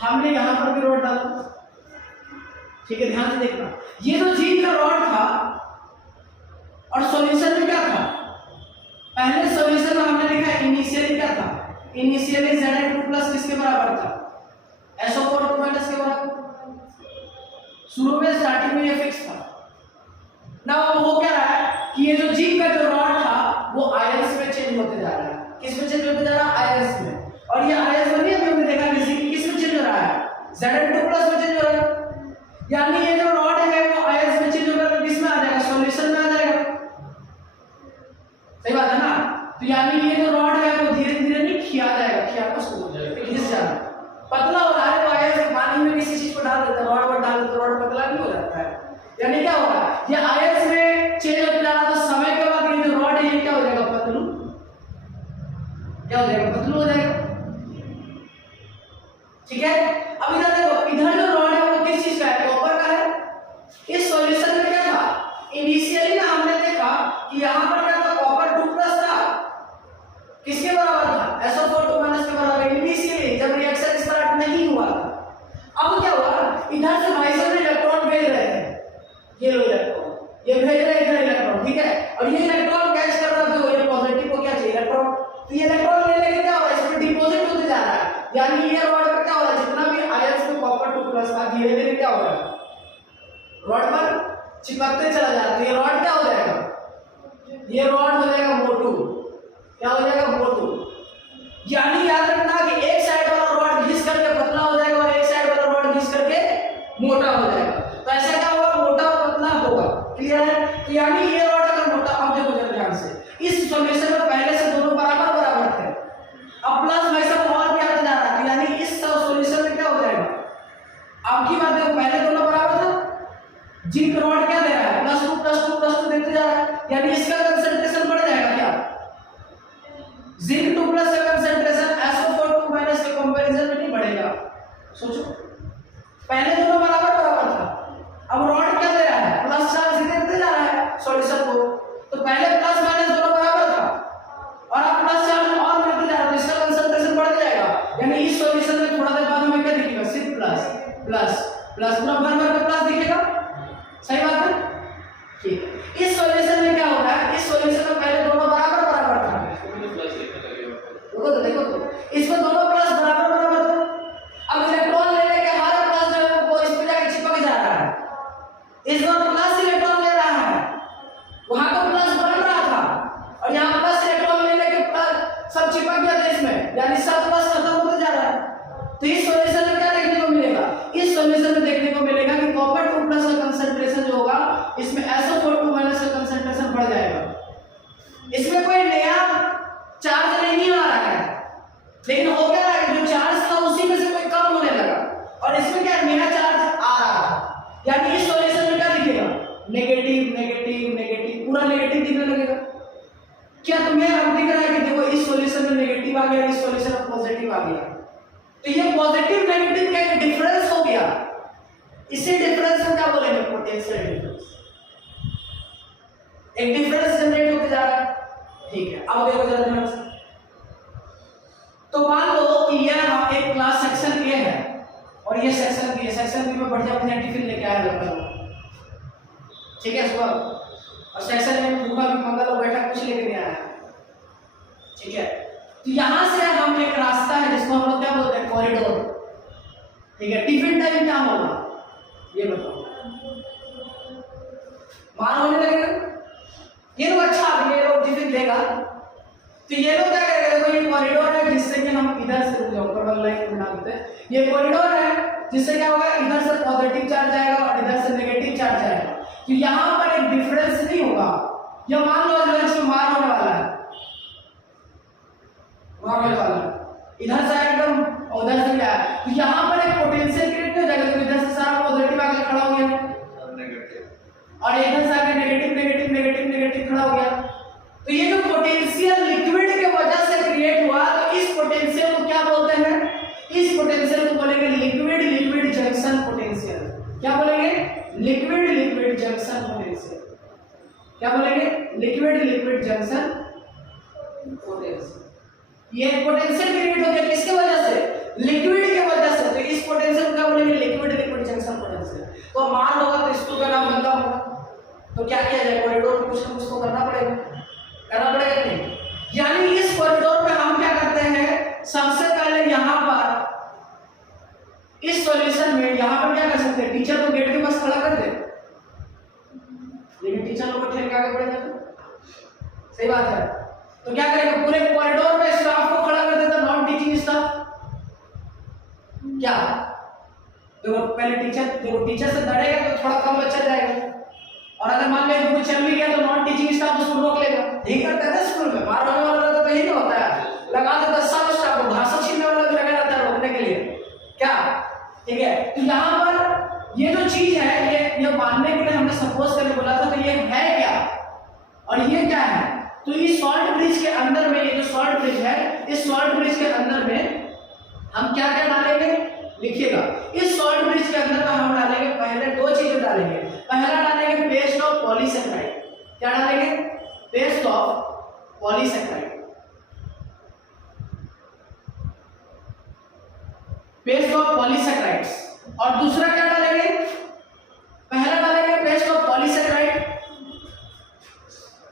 हमने यहाँ पर भी रॉड डाला, ठीक है। ध्यान से देखना, ये जो जी का रॉड था और सॉल्यूशन में क्या था? पहले सॉल्यूशन में हमने देखा इनिशियली क्या था? इनिशियली Zn2+ किसके बराबर था? SO4 के बराबर। शुरू में स्टार्टिंग में ये फिक्स था ना। वो क्या रहा है कि ये जो जी का जो रॉड था वो आयंस में चेंज होते जा रहा है। किस में चेंज होते जा रहा है? आयंस में। और ये आयंस में नहीं हमने देखा किस में चेंज हो रहा है? Zn2+ में चेंज हो रहा है। यानी ये जो रॉड है वो आयंस में चेंज होकर किस में आ जाएगा? सॉल्यूशन में आ जाएगा। सही बात है ना। तो यानी ये जो रॉड है वो धीरे धीरे नहीं खिया जाएगा, खिया को सूख जाएगा, घिस जाएगा, पतला हो रहा है। तो आयंस पानी में किसी चीज को डाल देता है, रॉड पर डाल देता है, रॉड पतला नहीं हो जाता है। यानी क्या होगा, ये आयंस में चेंज होता जा रहा, तो समय के बाद ये जो रॉड है ये क्या हो जाएगा? पतलू। क्या हो जाएगा? पतलू हो जाएगा, ठीक है। अब इधर देखो, इधर जो रॉड है वो किस चीज का है? कॉपर का है। इस सॉल्यूशन में क्या था? इनिशियली ना हमने देखा कि यहाँ पर क्या था? कॉपर 2+ था, किसके बराबर था? SO4 के बराबर। इनिशियली जब रिएक्शन स्टार्ट नहीं हुआ था। अब क्या हुआ, इधर से भाई साहब इलेक्ट्रॉन भेज रहे थे, ये लो इलेक्ट्रॉन, ये भेज रहे इधर इलेक्ट्रॉन, ठीक है। और ये इलेक्ट्रॉन कैच कर रहा था, ये पॉजिटिव को क्या चाहिए? इलेक्ट्रॉन। तो ये इलेक्ट्रॉन ले लेके क्या हो रहा है? इसमें डिपॉजिट होते जा रहा है। यानी ये रॉड पर क्या हो रहा है? जितना भी आयंस में कॉपर 2+ था धीरे धीरे क्या हो रहा है? रॉड पर चिपकते चला जाता है। ये रॉड क्या हो जाएगा, ये रॉड हो जाएगा मोटू, क्या हो जाएगा मोटू। यानी याद रखना कि एक साइड वाला रॉड घिस करके पतला हो जाएगा और एक साइड वाला रॉड घिस करके मोटा हो जाएगा। तो ऐसा क्या होगा, मोटा और पतला होगा। क्लियर है। तो यानी ये रॉड अगर मोटा, अब देखो जरा ध्यान से, इस सॉल्यूशन में पहले से दोनों बराबर बराबर थे, अब प्लस भाई साहब और भी आता जा रहा है। यानी इस सॉल्यूशन में क्या हो जाएगा, अब की बात देखो, पहले दोनों बराबर था, जिंक रॉड क्या दे रहा है, +2 +2 +2 देते जा रहा है। यानी इसका कंसंट्रेशन बढ़ जाएगा क्या, जिंक 2 प्लस का कंसंट्रेशन SO4 2 के कंपैरिजन में नहीं बढ़ेगा। सोचो, पहले दोनों बराबर बराबर था, अब रॉड क्या दे रहा है, प्लस चार्ज देते जा रहा है सॉल्यूशन को। तो पहले प्लस माइनस दोनों बराबर था और अब प्लस चार्ज और बढ़ते जा रहा है, तो इसका कंसंट्रेशन बढ़ जाएगा। यानी इस सॉल्यूशन में थोड़ा देर बाद हमें क्या दिखेगा, सिर्फ प्लस प्लस प्लस, पूरा भर भर के प्लस दिखेगा। सही बात है, ठीक है। इस सॉल्यूशन में क्या होगा, इस सॉल्यूशन में पहले दोनों बराबर बराबर था, देखो तो इसमें दोनों प्लस बराबर बराबर था। अब इलेक्ट्रॉन ले लेके हर प्लस जो है वो इस पे जाके चिपक जा रहा है, इस बार प्लस इलेक्ट्रॉन ले रहा है, वहां तो प्लस बन रहा था और यहाँ प्लस इलेक्ट्रॉन ले लेके प्लस सब चिपक गया था इसमें, यानी सब प्लस खत्म होते जा रहा है। तो इस सॉल्यूशन में क्या देखने को मिलेगा, इस सॉल्यूशन में देखने को मिलेगा कि कॉपर 2 प्लस का कंसंट्रेशन जो होगा इसमें SO4 2 माइनस का कंसंट्रेशन बढ़ जाएगा। इसमें कोई नया चार्ज नहीं आ रहा है, लेकिन हो क्या रहा है, जो चार्ज था उसी में से कोई कम होने लगा और इसमें क्या नया चार्ज आ रहा है। यानी इस सॉल्यूशन में क्या दिखेगा, नेगेटिव नेगेटिव नेगेटिव, पूरा नेगेटिव दिखने लगेगा। क्या तुम्हें अब दिख रहा है कि देखो इस सॉल्यूशन में नेगेटिव आ गया, इस सॉल्यूशन में पॉजिटिव आ गया, तो ये पॉजिटिव नेगेटिव का एक डिफरेंस हो गया। इसी डिफरेंस को क्या बोलेंगे, पोटेंशियल डिफरेंस। एक डिफरेंस जनरेट होते जा रहा है, ठीक है। अब देखो जरा ध्यान से, तो मान लो कि यह एक क्लास सेक्शन ए है और ये सेक्शन बी है, सेक्शन बी में बढ़िया बढ़िया टिफिन लेके आया लड़का लोग, ठीक है सुबह, और सेक्शन में भूखा भी मंगल लोग बैठा कुछ लेके नहीं आया, ठीक है। तो यहां से हम एक रास्ता है जिसको हम लोग क्या बोलते हैं, कॉरिडोर, ठीक है। टिफिन टाइम क्या होगा ये बताओ, मान होने लगेगा, ये लोग अच्छा ये लोग टिफिन देगा, तो ये लोग क्या करेंगे, देखो ये कॉरिडोर है जिससे कि हम इधर से ऊपर वाला लाइन बना देते हैं, ये कॉरिडोर है जिससे क्या होगा, इधर से पॉजिटिव चार्ज आएगा और इधर से नेगेटिव चार्ज आएगा। तो यहां पर एक डिफरेंस नहीं होगा, या मान लो लंच में मार होने वाला है, मार होने वाला है, इधर से एकदम और उधर से क्या है, तो यहां पर एक पोटेंशियल क्रिएट हो जाएगा, तो इधर से सारा पॉजिटिव आके खड़ा हो गया और इधर से आके नेगेटिव नेगेटिव नेगेटिव नेगेटिव खड़ा हो गया। तो ये जो पोटेंशियल लिक्विड के वजह से क्रिएट हुआ, तो इस पोटेंशियल को क्या बोलते हैं, इस पोटेंशियल को बोलेंगे लिक्विड लिक्विड जंक्शन पोटेंशियल। क्या बोलेंगे, लिक्विड लिक्विड जंक्शन पोटेंशियल। क्या बोलेंगे, लिक्विड लिक्विड जंक्शन पोटेंशियल। ये पोटेंशियल क्रिएट हो गया किसके वजह से, लिक्विड के वजह से, तो इस पोटेंशियल को क्या बोलेंगे, लिक्विड लिक्विड जंक्शन पोटेंशियल। तो मान होगा तो इसको का नाम बदला होगा, तो क्या किया जाए, कॉरिडोर में कुछ ना कुछ तो करना पड़ेगा कि नहीं। यानी इस कॉरिडोर में हम क्या करते हैं, सबसे पहले यहां पर इस सॉल्यूशन में यहां पर क्या कर सकते हैं, टीचर को गेट के पास खड़ा कर दे, लेकिन टीचर लोग को ठेल के आगे बढ़ जाते, सही बात है। तो क्या करेंगे, पूरे कॉरिडोर में स्टाफ को खड़ा कर देता, नॉन टीचिंग स्टाफ। क्या देखो पहले टीचर से डरेगा तो थोड़ा कम बच्चा जाएगा, और अगर मान लीजिए कोई चल भी गया तो नॉन टीचिंग स्टाफ उसको रोक लेगा। यही करते हैं स्कूल में, मारने वाला तो यही नहीं होता है, लगा देता सब स्टाफ को, भाषण छीनने वाला भी लगा रहता है रोकने के लिए, क्या, ठीक है। तो यहाँ पर ये जो चीज है ये मानने के लिए हमने सपोज करके बोला था, तो ये है क्या और ये क्या है। तो इस सॉल्ट ब्रिज के अंदर में, ये जो सॉल्ट ब्रिज है, इस सॉल्ट ब्रिज के अंदर में हम क्या क्या डालेंगे, लिखिएगा। इस सॉल्ट ब्रिज के अंदर में हम डालेंगे, पहले दो चीजें डालेंगे। पहला डालेंगे पेस्ट ऑफ पॉलीसैकेराइड। क्या डालेंगे, paste of polysaccharide, paste of polysaccharides. और दूसरा क्या डालेंगे, पहला डालेंगे पेस्ट ऑफ पॉलीसैकेराइड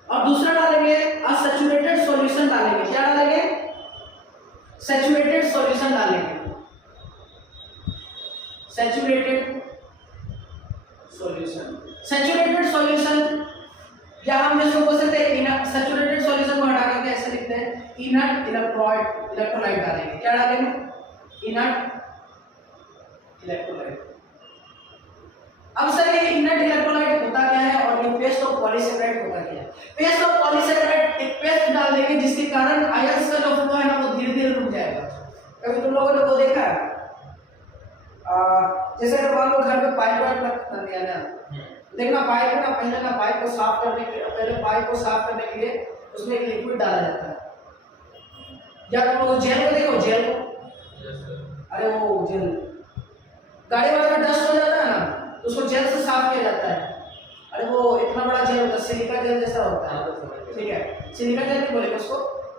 और दूसरा डालेंगे अनसैचुरेटेड सॉल्यूशन डालेंगे। क्या डालेंगे, सैचुरेटेड सॉल्यूशन डालेंगे, सैचुरेटेड सॉल्यूशन। सैचुरेटेड सॉल्यूशन, या हम जिसको बोल सकते हैं इनर्ट, सैचुरेटेड सॉल्यूशन को हटा करके ऐसे लिखते हैं इनर्ट इलेक्ट्रोलाइट डालेंगे। क्या डालेंगे? Inert electrolyte. अब सर ये इनर्ट इलेक्ट्रोलाइट होता क्या है और ये पेस्ट ऑफ पॉलीसेकेराइड होता क्या है? पेस्ट ऑफ पॉलीसेकेराइड एक पेस्ट डाल देंगे जिसके कारण आयंस का जो फ्लो है ना वो धीरे धीरे रुक जाएगा। कभी तुम लोगों ने वो देखा है जैसे अगर मान लो घर पे पाइप वाइप कर दिया ना, देखना पाइप ना पहले ना पाइप को साफ करने के पहले पाइप को साफ करने के लिए उसमें एक लिक्विड डाला जाता है। या तुम लोग जेल को देखो, जेल को, अरे वो जेल गाड़ी वाले में डस्ट हो जाता है ना तो उसको जेल से साफ किया जाता है। अरे वो इतना बड़ा जेल होता है, सिलिका जेल जैसा होता है, ठीक है, सिलिका जेल नहीं बोलेगा उसको,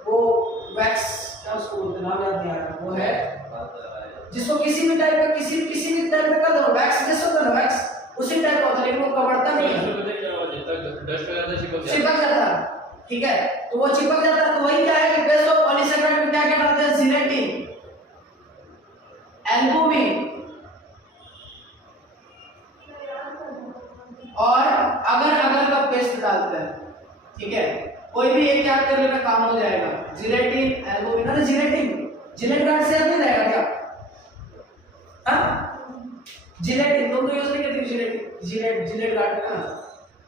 वो वैक्स क्या उसको बोलते हैं, नाम याद नहीं आ रहा, वो है जिसको किसी भी टाइप का किसी भी टाइप का कर दो, वैक्स जैसा होता है ना, वैक्स उसी टाइप का होता है, लेकिन वो कवरता नहीं है, चिपक जाता है, ठीक है, तो वो चिपक जाता है। तो वही क्या है कि पेस्ट ऑफ पॉलीसेकेराइड में क्या क्या डालते हैं? जिलेटिन, एल्बुमिन, और अगर का पेस्ट डालते हैं, ठीक है, कोई भी एक याद कर लेना काम हो जाएगा। जिलेटिन, एल्बुमिन, अरे जिलेट गार्ड से नहीं रहेगा क्या? जिलेटिन तुम तो यूज नहीं करते, जिलेट गार्ड का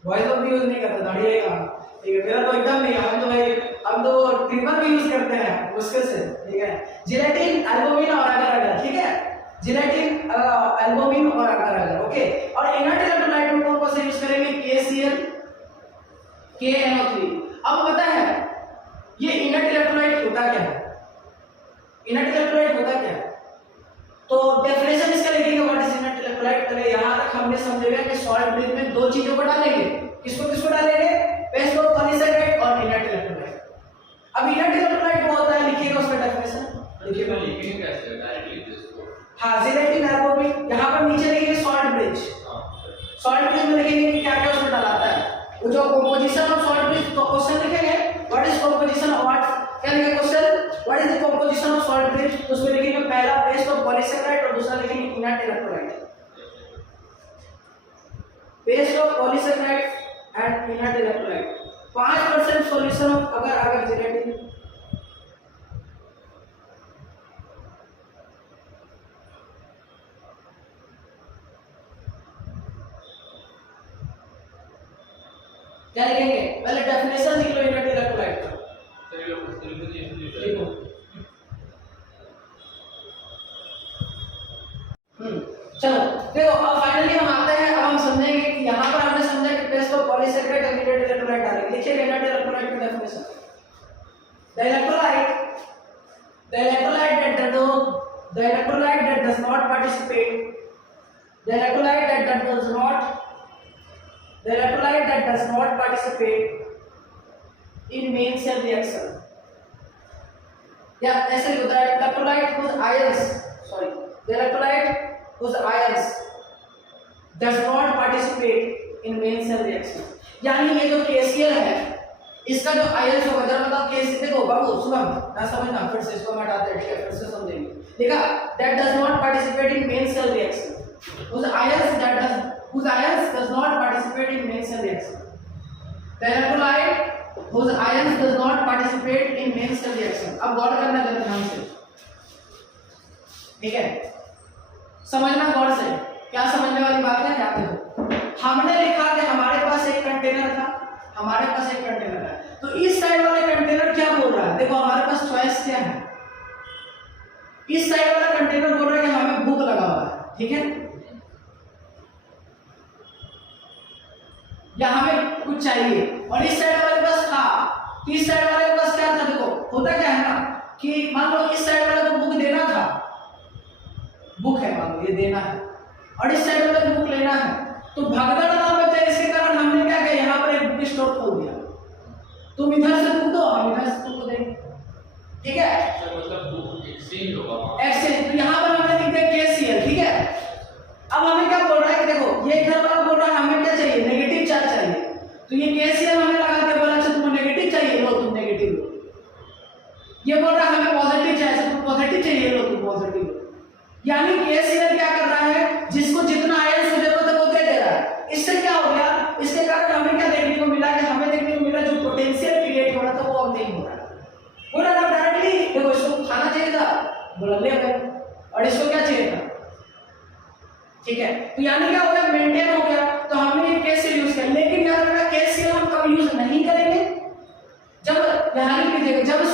वॉइस ऑफ भी यूज नहीं करता, दाढ़ी रहेगा, ठीक है, मेरा तो एकदम नहीं है, हम तो भाई हम तो ट्रिपल भी यूज करते हैं मुश्किल से, ठीक है। जिलेटिन, एल्बुमिन और अगर, ठीक है, जिलेटिन, एल्बुमिन और अगर, ओके। और इनर्ट इलेक्ट्रोलाइट में कौन से यूज करेंगे? KCl, KNO3। अब पता है ये इनर्ट इलेक्ट्रोलाइट होता क्या है? इनर्ट इलेक्ट्रोलाइट होता क्या है? तो डेफिनेशन इसका लिखेंगे व्हाट इज इनर्ट इलेक्ट्रोलाइट। पहले यहां तक हमने समझेगा कि सॉल्ट ब्रिज में दो चीजों को डालेंगे, किसको डालेंगे? पेस्ट ऑफ पॉलीसेकेराइड और इनर्ट इलेक्ट्रोलाइट। अब इनर्ट इलेक्ट्रोलाइट वो होता है, लिखिएगा उसका डेफिनेशन, लिखेंगे कैसे? डायरेक्ट लिख दे इसको। हां, जिलेटिन, एल्बुमिन, यहां पर नीचे लिखेंगे सॉल्ट ब्रिज। सॉल्ट ब्रिज में लिखेंगे कि क्या क्या उसमें डालता है, वो जो कंपोजिशन ऑफ सॉल्ट ब्रिज, तो क्वेश्चन लिखेंगे what is composition of what, क्या लिखेंगे question what is the composition of salt bridge, तो उसमें लिखेंगे पहला पेस्ट ऑफ पॉलीसेकेराइड और दूसरा लिखेंगे inert electrolyte. Paste of polysaccharide and inert electrolyte, 5% solution of अगर जिलेटिन, क्या लिखेंगे? पहले डेफिनेशन लिख लो इनर्ट इलेक्ट्रोलाइट का, लिखो। चलो देखो, अब फाइनली हम आते हैं, अब हम समझेंगे कि यहाँ पर हमने समझा कि पेस्ट ऑफ पॉलीसेकेराइड और इनर्ट इलेक्ट्रोलाइट डालेंगे। देखिए इनर्ट इलेक्ट्रोलाइट की definition, the electrolyte that does not participate, the electrolyte that does not participate in main cell reaction, या ऐसे होता है electrolyte whose ions does not participate in main cell reaction। यानी ये जो KCl है इसका जो आयंस होगा, जरा बताओ KCl, देखो बाबू सुनो ना, समझना, फिर से इसको हम हटाते हैं, ठीक है, फिर से समझेंगे। देखा, that does not participate in main cell reaction, whose ions does not participate in main cell reaction, the electrolyte whose ions does not participate in main cell reaction। अब गौर करना जरा ध्यान से, ठीक है, समझना गौर से, क्या समझने वाली बात है? क्या देखो, हमने लिखा कि हमारे पास एक कंटेनर था, हमारे पास एक कंटेनर है, तो इस साइड वाले कंटेनर क्या बोल रहा है? देखो हमारे पास चॉइस क्या है, इस साइड वाला कंटेनर बोल रहा है कि हमें भूख लगा हुआ है, ठीक है, या हमें कुछ चाहिए, और इस साइड वाले के पास था, तो इस साइड वाले के पास क्या था? देखो होता क्या है ना कि मान लो इस साइड वाले को भूख देना था, भूख है मान लो ये देना है, और इस साइड वाले को भूख लेना है, तो भगदड़ ना बचे, इसके कारण हमने क्या किया, यहाँ पर एक बुक स्टोर खोल दिया, तुम इधर से बुक दो, हम इधर से तुमको देंगे, ठीक है, मतलब एक्सचेंज होगा, एक्सचेंज। तो यहाँ पर हमने लिख दिया KCl, ठीक है। अब हमें क्या बोल रहा है कि देखो ये इधर वाला बोल रहा है हमें क्या चाहिए? नेगेटिव चार्ज चाहिए, तो ये KCl हमने लगा के बोला अच्छा तुमको नेगेटिव चाहिए, लो तुम नेगेटिव लो, ये बोल रहा है हमें पॉजिटिव चाहिए, तुम पॉजिटिव चाहिए, लो तुम पॉजिटिव लो। यानी KCl क्या कर रहा है, जिसको जितना आयंस की जरूरत है वो दे रहा है। इससे क्या हो गया बोला ले गए, और इसको क्या चाहिए था, ठीक है। तो यानी क्या हो गया, मेंटेन हो गया। तो हमने ये केसीएल यूज किया, लेकिन याद रखना केसीएल हम कब यूज नहीं करेंगे, जब ध्यान कीजिएगा जब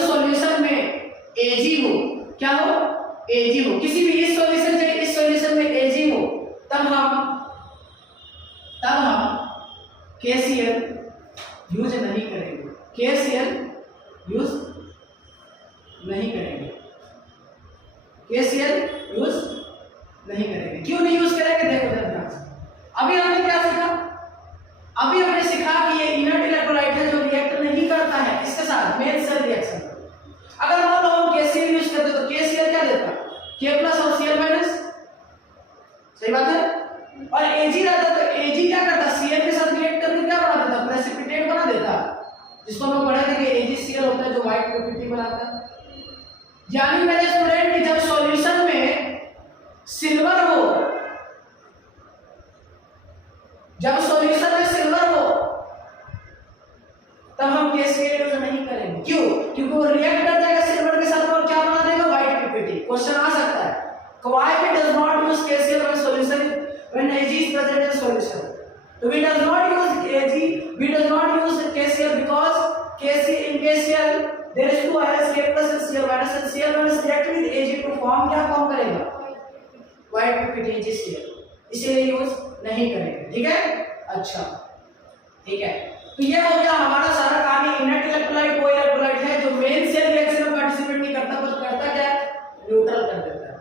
सॉल्यूशन में एजी हो, क्या हो, एजी हो, किसी भी इस सॉल्यूशन से इस सॉल्यूशन में एजी हो, तब हम केसीएल यूज नहीं करेंगे, केसीएल यूज नहीं करेंगे, केसीएल यूज नहीं करेंगे। क्यों नहीं यूज करेंगे, देखो ध्यान से। अभी हमने क्या सीखा, अभी हमने सीखा कि ये इनर्ट इलेक्ट्रोलाइट है जो रिएक्ट नहीं करता है इसके साथ मेन सेल रिएक्शन। अगर मान लो हम केसीएल यूज करते तो केसीएल क्या देता, के प्लस और सीएल माइनस, सही बात है। और एजी रहता तो एजी क्या करता, सीएल के साथ रिएक्ट करके क्या बना देता, प्रेसिपिटेट बना देता, जिसको हम पढ़े थे कि एजीसीएल होता है जो व्हाइट पीपीटी बनाता है। यानी मेरे स्टूडेंट कि जब सॉल्यूशन में सिल्वर हो, जब सॉल्यूशन में सिल्वर हो तब हम केसीएल यूज नहीं करेंगे। क्यों, क्योंकि वो रिएक्ट कर जाएगा सिल्वर के साथ और क्या बना देगा, व्हाइट पीपीटी। क्वेश्चन आ सकता है why we does not use KCl when solution when Ag is present in solution. So we does not use Ag, we does not use KCl because in KCl there is two ions K plus and Cl minus, and Cl minus react with Ag to form क्या form करेगा, white ppt HCl, इसीलिए use नहीं करेंगे, ठीक है। अच्छा ठीक है, तो ये हो गया हमारा सारा कहानी। इनर्ट इलेक्ट्रोलाइट वो इलेक्ट्रोलाइट है जो मेन सेल रिएक्शन में पार्टिसिपेट नहीं करता, बस करता क्या है, न्यूट्रल कर देता है।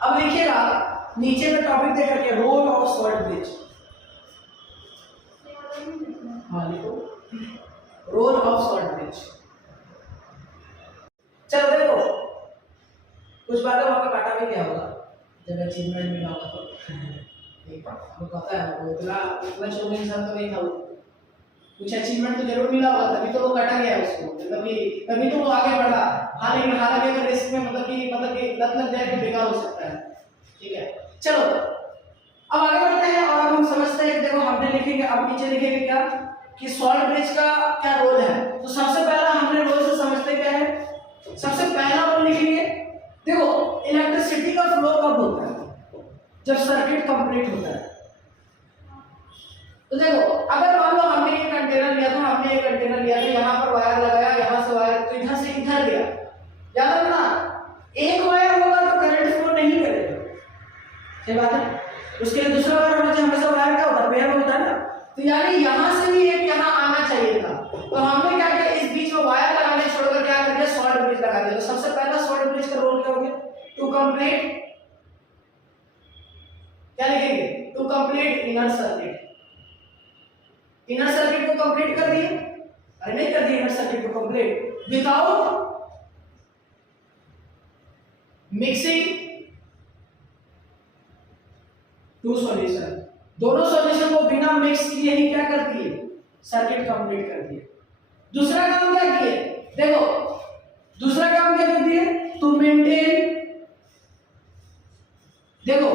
अब लिखिएगा नीचे में टॉपिक दे करके रोल ऑफ सॉल्ट ब्रिज, हाँ लिखो रोल ऑफ सॉल्ट ब्रिज। चलो देखो कुछ बातें वहां पे काटा भी गया होगा जब अचीवमेंट मिला होगा तो आपको पता है, वो इतना छोटे इंसान तो नहीं था, वो कुछ अचीवमेंट तो जरूर मिला होगा तभी तो वो काटा गया है उसको, तभी तो वो आगे बढ़ा। हालांकि अगर रिस्क में मतलब कि लत लग जाए तो बेकार हो सकता है, ठीक है। चलो अब आगे बढ़ते हैं और अब हम समझते हैं। देखो हमने लिखेंगे, अब नीचे लिखेंगे क्या कि सॉल्ट ब्रिज का क्या रोल है। तो सबसे पहला हमने रोल से समझते क्या है, सबसे पहला रोल लिखेंगे। देखो इलेक्ट्रिसिटी का फ्लो कब होता है, जब सर्किट कंप्लीट होता है। तो देखो अगर मान लो हमने ये कंटेनर लिया था, यहाँ पर वायर लगाया, यहाँ से वायर तो इधर से इधर गया, याद रखना एक वायर होगा तो करंट फ्लो नहीं करेगा, सही बात है। उसके लिए दूसरा वायर होना चाहिए, हमेशा वायर क्या होता है, पेयर होता है ना। तो यानी यहाँ से भी एक यहाँ आना चाहिए था, तो हमने क्या किया, इस बीच में वायर लगाने छोड़कर क्या कर दिया, सॉल्ट ब्रिज लगा दिया। तो सबसे पहला सॉल्ट ब्रिज का रोल क्या हो गया, टू कंप्लीट, क्या लिखेंगे, to complete inner circuit. Inner circuit को कंप्लीट कर दिए, अरे नहीं कर दिए इनर सर्किट को complete without mixing two solution. दोनों सॉल्यूशन को बिना मिक्स किए ही क्या कर दिए, सर्किट कंप्लीट कर दिए। दूसरा काम क्या किए, देखो दूसरा काम क्या कर दिए, टू मेंटेन, देखो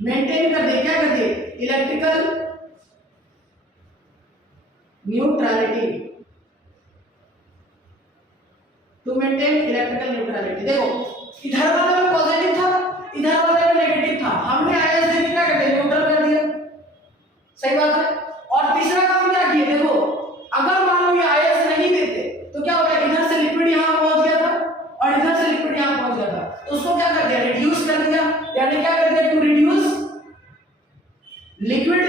मेंटेन कर दिए, क्या कर दिए, electrical neutrality, to maintain electrical neutrality. देखो इधर वाला में पॉजिटिव था, इधर वाला में नेगेटिव था, हमने आयस देके क्या कर दिया, न्यूट्रल कर दिया, सही बात है। और तीसरा काम क्या किया, देखो अगर मान लो ये आयस नहीं देते तो क्या होगा, इधर से लिक्विड यहां पहुंच गया था और इधर से लिक्विड यहां पहुंच गया था, तो उसको क्या कर दिया, रिड्यूस कर दिया। यानी क्या कर दिया, to reduce liquid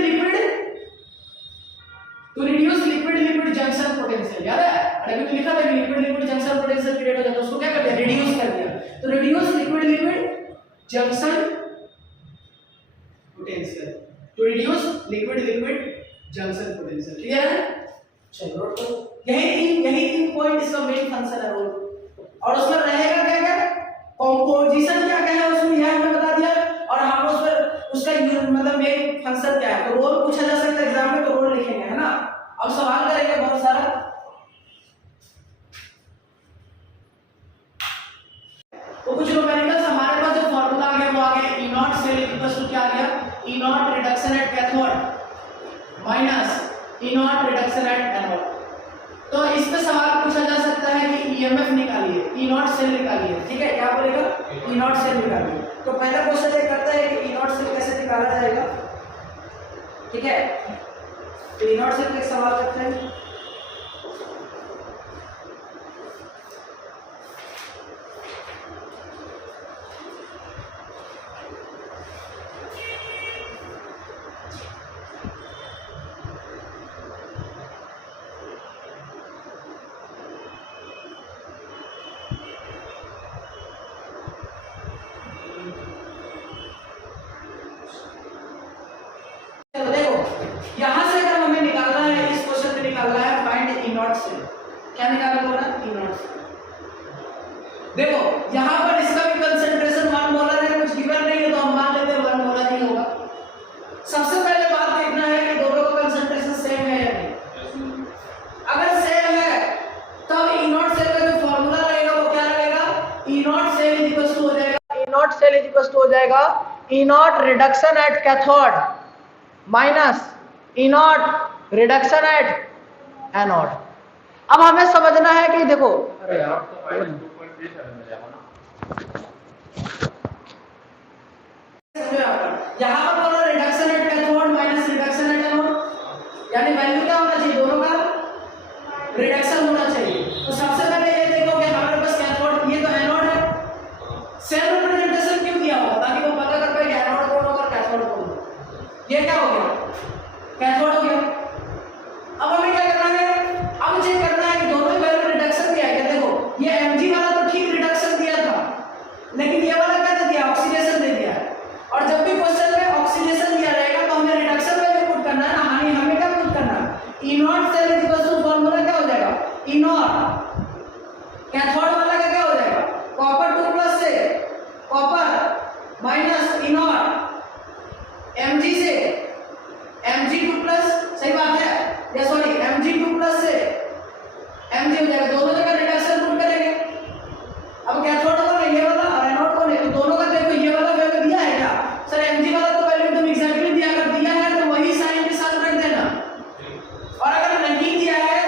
liquid junction potential, याद है, अरे तो लिखा था कि लिक्विड जंक्शन पोटेंशियल क्रिएट हो जाता है, उसको क्या कर दिया, रिड्यूस कर दिया। तो reduce liquid junction potential, to reduce liquid junction potential, clear है। चलो नोट करो, यही तीन पॉइंट इसका मेन फंक्शन है रोल। और उसमें रहेगा क्या क्या, कंपोजिशन क्या क्या है उसमें, यह हमने बता दिया। और हम उस पर उसका मतलब मेन फंक्शन क्या है, तो रोल पूछा जा सकता है एग्जाम में, तो रोल लिखेंगे, है ना। अब सवाल करेंगे बहुत सारा, तो कुछ न्यूमेरिकल्स हमारे पास जो फार्मूला आ गया वो आ गया, E naught cell equals to क्या आ गया, E naught reduction at cathode minus E naught reduction at anode. तो इस पे सवाल पूछा जा सकता कहता है कि ईएमएफ निकालिए, ई नॉट सेल निकालिए, ठीक है, क्या बोलेगा, ई नॉट सेल निकालिए। तो पहला क्वेश्चन ये करता है कि ई नॉट सेल कैसे निकाला जाएगा, ठीक है। तो ई नॉट सेल का एक सवाल करते हैं। चलो देखो, यहां से अगर हमें निकालना है, इस क्वेश्चन में निकालना है फाइंड ई नॉट सेल, क्या निकालना होगा, ई नॉट सेल। देखो यहां पर इसका भी कंसंट्रेशन 1 मोलर है, कुछ गिवन नहीं है तो हम मान लेते हैं 1 मोलर ही होगा। सबसे पहले बात देखना है कि दोनों का कंसंट्रेशन सेम है या नहीं। अगर सेम है तब ई नॉट सेल का जो फार्मूला लगेगा वो क्या लगेगा, E naught cell is equal to हो जाएगा, E naught cell is equal to हो जाएगा E naught reduction at cathode minus E naught reduction at anode. अब हमें समझना है कि देखो, अरे यार यहाँ पर बोला reduction at cathode minus reduction at anode, यानी वैल्यू क्या होना चाहिए, दोनों का रिडक्शन होना चाहिए। तो सबसे पहले ये देखो कि हमारे पास कैथोड, ये तो एनोड है, सेल रिप्रेजेंटेशन क्यों दिया हुआ, ताकि वो पता कर पाए कि एनोड कौन होगा और कैथोड कौन होगा। ये क्या हो गया, कैथोड हो गया। अब हमें क्या करना है, अब चेक करना है कि दोनों वैल्यू रिडक्शन दिया है क्या। देखो ये Mg वाला तो ठीक रिडक्शन दिया था, लेकिन ये वाला क्या दे दिया, ऑक्सीडेशन दे दिया है। और जब भी क्वेश्चन में ऑक्सीडेशन दिया रहेगा तो हमें रिडक्शन वैल्यू पुट करना है ना, हमें क्या पुट करना है, E naught cell is equal to formula क्या हो जाएगा, ई नॉट कैथोड वाला का क्या हो जाएगा, कॉपर 2 प्लस से copper minus E not Mg से Mg2 प्लस, सही बात है, या सॉरी Mg2 प्लस से Mg हो जाएगा, दोनों जगह रिडक्शन पुट करेंगे। अब कैथोड कौन है, ये वाला, और एनोड कौन है, तो दोनों का देखो ये वाला वैल्यू दिया है क्या, सर Mg वाला तो वैल्यू एकदम एग्जैक्टली दिया, अगर दिया है तो वही साइन के साथ रख देना, और अगर नहीं दिया है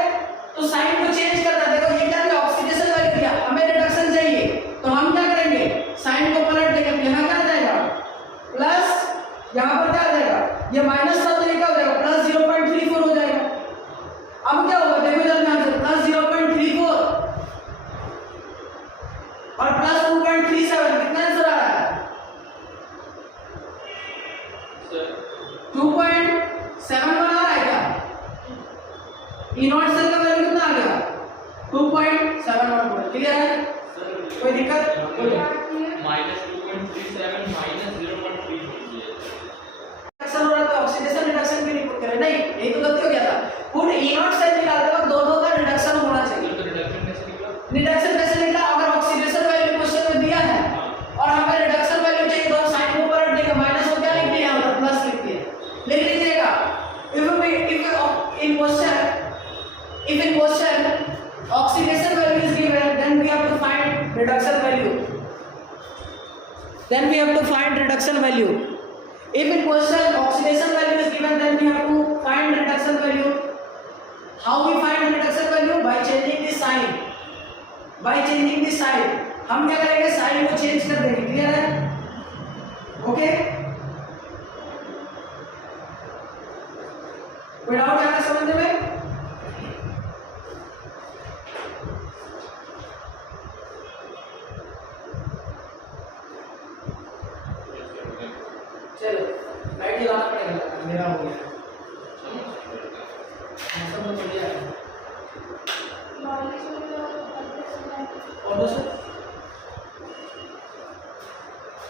तो साइन को चेंज करना। देखो ये क्या दिया, ऑक्सीडेशन वैल्यू दिया, हमें रिडक्शन चाहिए तो हम क्या करेंगे, साइन को पलट देंगे, यहां क्या आ जाएगा प्लस, यहां पर क्या आ जाएगा, ये माइनस था तो ये क्या हो जाएगा प्लस 0.34 हो जाएगा। अब क्या होगा, देखो जल्दी आंसर, प्लस 0.34 और प्लस 2.37, कितना आंसर आ रहा है, 2.71 आ रहा है क्या, ई नॉट सेल का वैल्यू कितना आ गया, 2.71। क्लियर है, कोई दिक्कत, माइनस 2.37 माइनस 0.3 रिडक्शन हो रहा था, ऑक्सीडेशन रिडक्शन भी नहीं पुट करे, नहीं यही तो गलती हो गया था, पुट ई नॉट सेल निकालते वक्त दोनों का रिडक्शन होना चाहिए। तो रिडक्शन कैसे निकला, रिडक्शन कैसे निकला, अगर ऑक्सीडेशन वैल्यू क्वेश्चन में दिया है और हमें रिडक्शन वैल्यू चाहिए तो साइन को पलट देंगे, माइनस को क्या लिख दिया यहां पर प्लस लिख दिया, लिख लीजिएगा। if in question oxidation value is given, then we have to find reduction value, if in question oxidation value is given, then we have to find reduction value. How we find reduction value, by changing the sign, हम क्या करेंगे, sign को change कर देंगे। Clear है, okay, कोई doubt है समझने में, चलो लाइट जलाना पड़ेगा, मेरा हो गया, मौसम तो बढ़िया है। और दोस्तों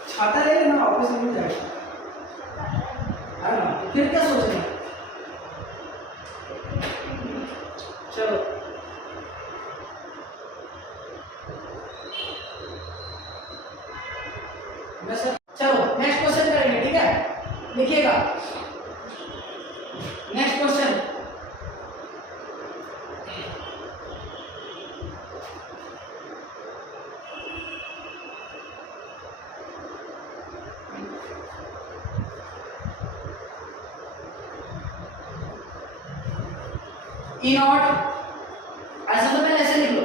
छाता ले लेना, ऑफिस में मिल जाएगा, है ना, फिर क्या सोच रहे हैं। चलो चलो नेक्स्ट क्वेश्चन करेंगे, ठीक है, लिखिएगा नेक्स्ट क्वेश्चन। ई नॉट, ऐसा तो पहले ऐसे लिख लो,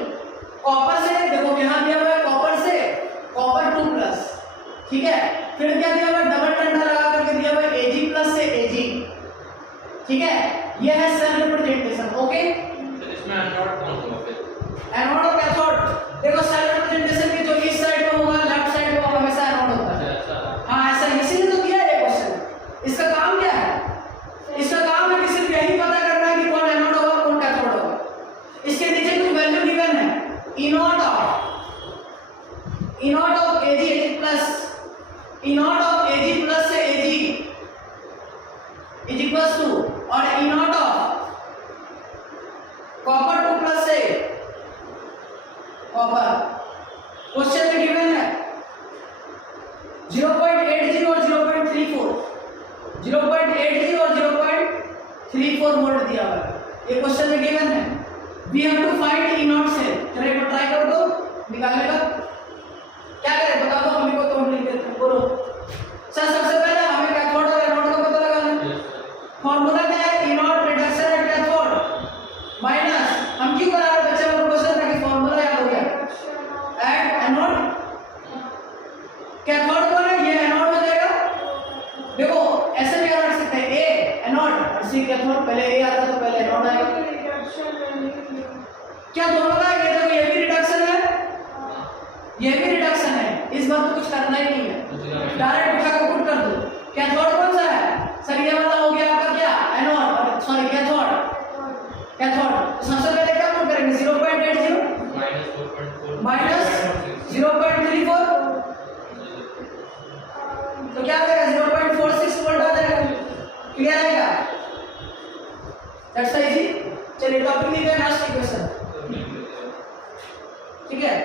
ठीक है, फिर क्या दिया हुआ है, डबल डंडा लगा करके दिया हुआ है एजी प्लस से एजी, ठीक है, ये है सेल रिप्रेजेंटेशन। ओके, तो इसमें एनोड कौन सा होगा फिर? एनोड और कैथोड, देखो सेल रिप्रेजेंटेशन की जो इस साइड में होगा, लेफ्ट साइड में वो हमेशा एनोड होता है। ऐसा हाँ ऐसा, इसीलिए तो दिया है ये क्वेश्चन। इसका काम क्या है, इसका काम है कि सिर्फ यही पता करना है कि कौन एनोड होगा कौन कैथोड होगा। इसके नीचे कुछ वैल्यू गिवन है, inode of AG plus, inode of AG plus से एजी इज इक्वल्स टू, और इनोड ऑफ कॉपर 2 प्लस से कॉपर। क्वेश्चन में गिवन है 0.80 और 0.34, 0.80 और 0.34 वोल्ट दिया हुआ है, ये क्वेश्चन में गिवन है। We have to find E naught cell, चलो एक बार ट्राई कर दो निकालने का। क्या करें बता दो हमें को, तो हम लिख देते हैं, बोलो सर। सबसे पहले हमें कैथोड और एनोड का पता लगाना है। फार्मूला क्या है, inode reduction at cathode minus, हम क्यों करा रहे बच्चे लोगों को क्वेश्चन ताकि फार्मूला याद हो गया, एट एनोड। कैथोड कौन है, ये एनोड हो जाएगा। देखो ऐसे भी रख सकते हैं, ए एनोड और सी कैथोड, पहले ए आता तो पहले एनोड आएगा। क्या दोनों का है, देखो ये भी रिडक्शन है ये भी रिडक्शन है, इस बार तो कुछ करना ही नहीं है, डायरेक्ट उठा के पुट कर दो। कैथोड कौन सा है सर, ये वाला हो गया आपका क्या, एनोड, सॉरी कैथोड। तो सबसे पहले क्या पुट करेंगे, 0.80 माइनस 0.34, तो क्या आ जाएगा 0.46 वोल्ट आ जाएगा। क्लियर आएगा, दैट्स इजी। चलिए टॉपिक लिखते हैं, नेक्स्ट इक्वेशन, ठीक है।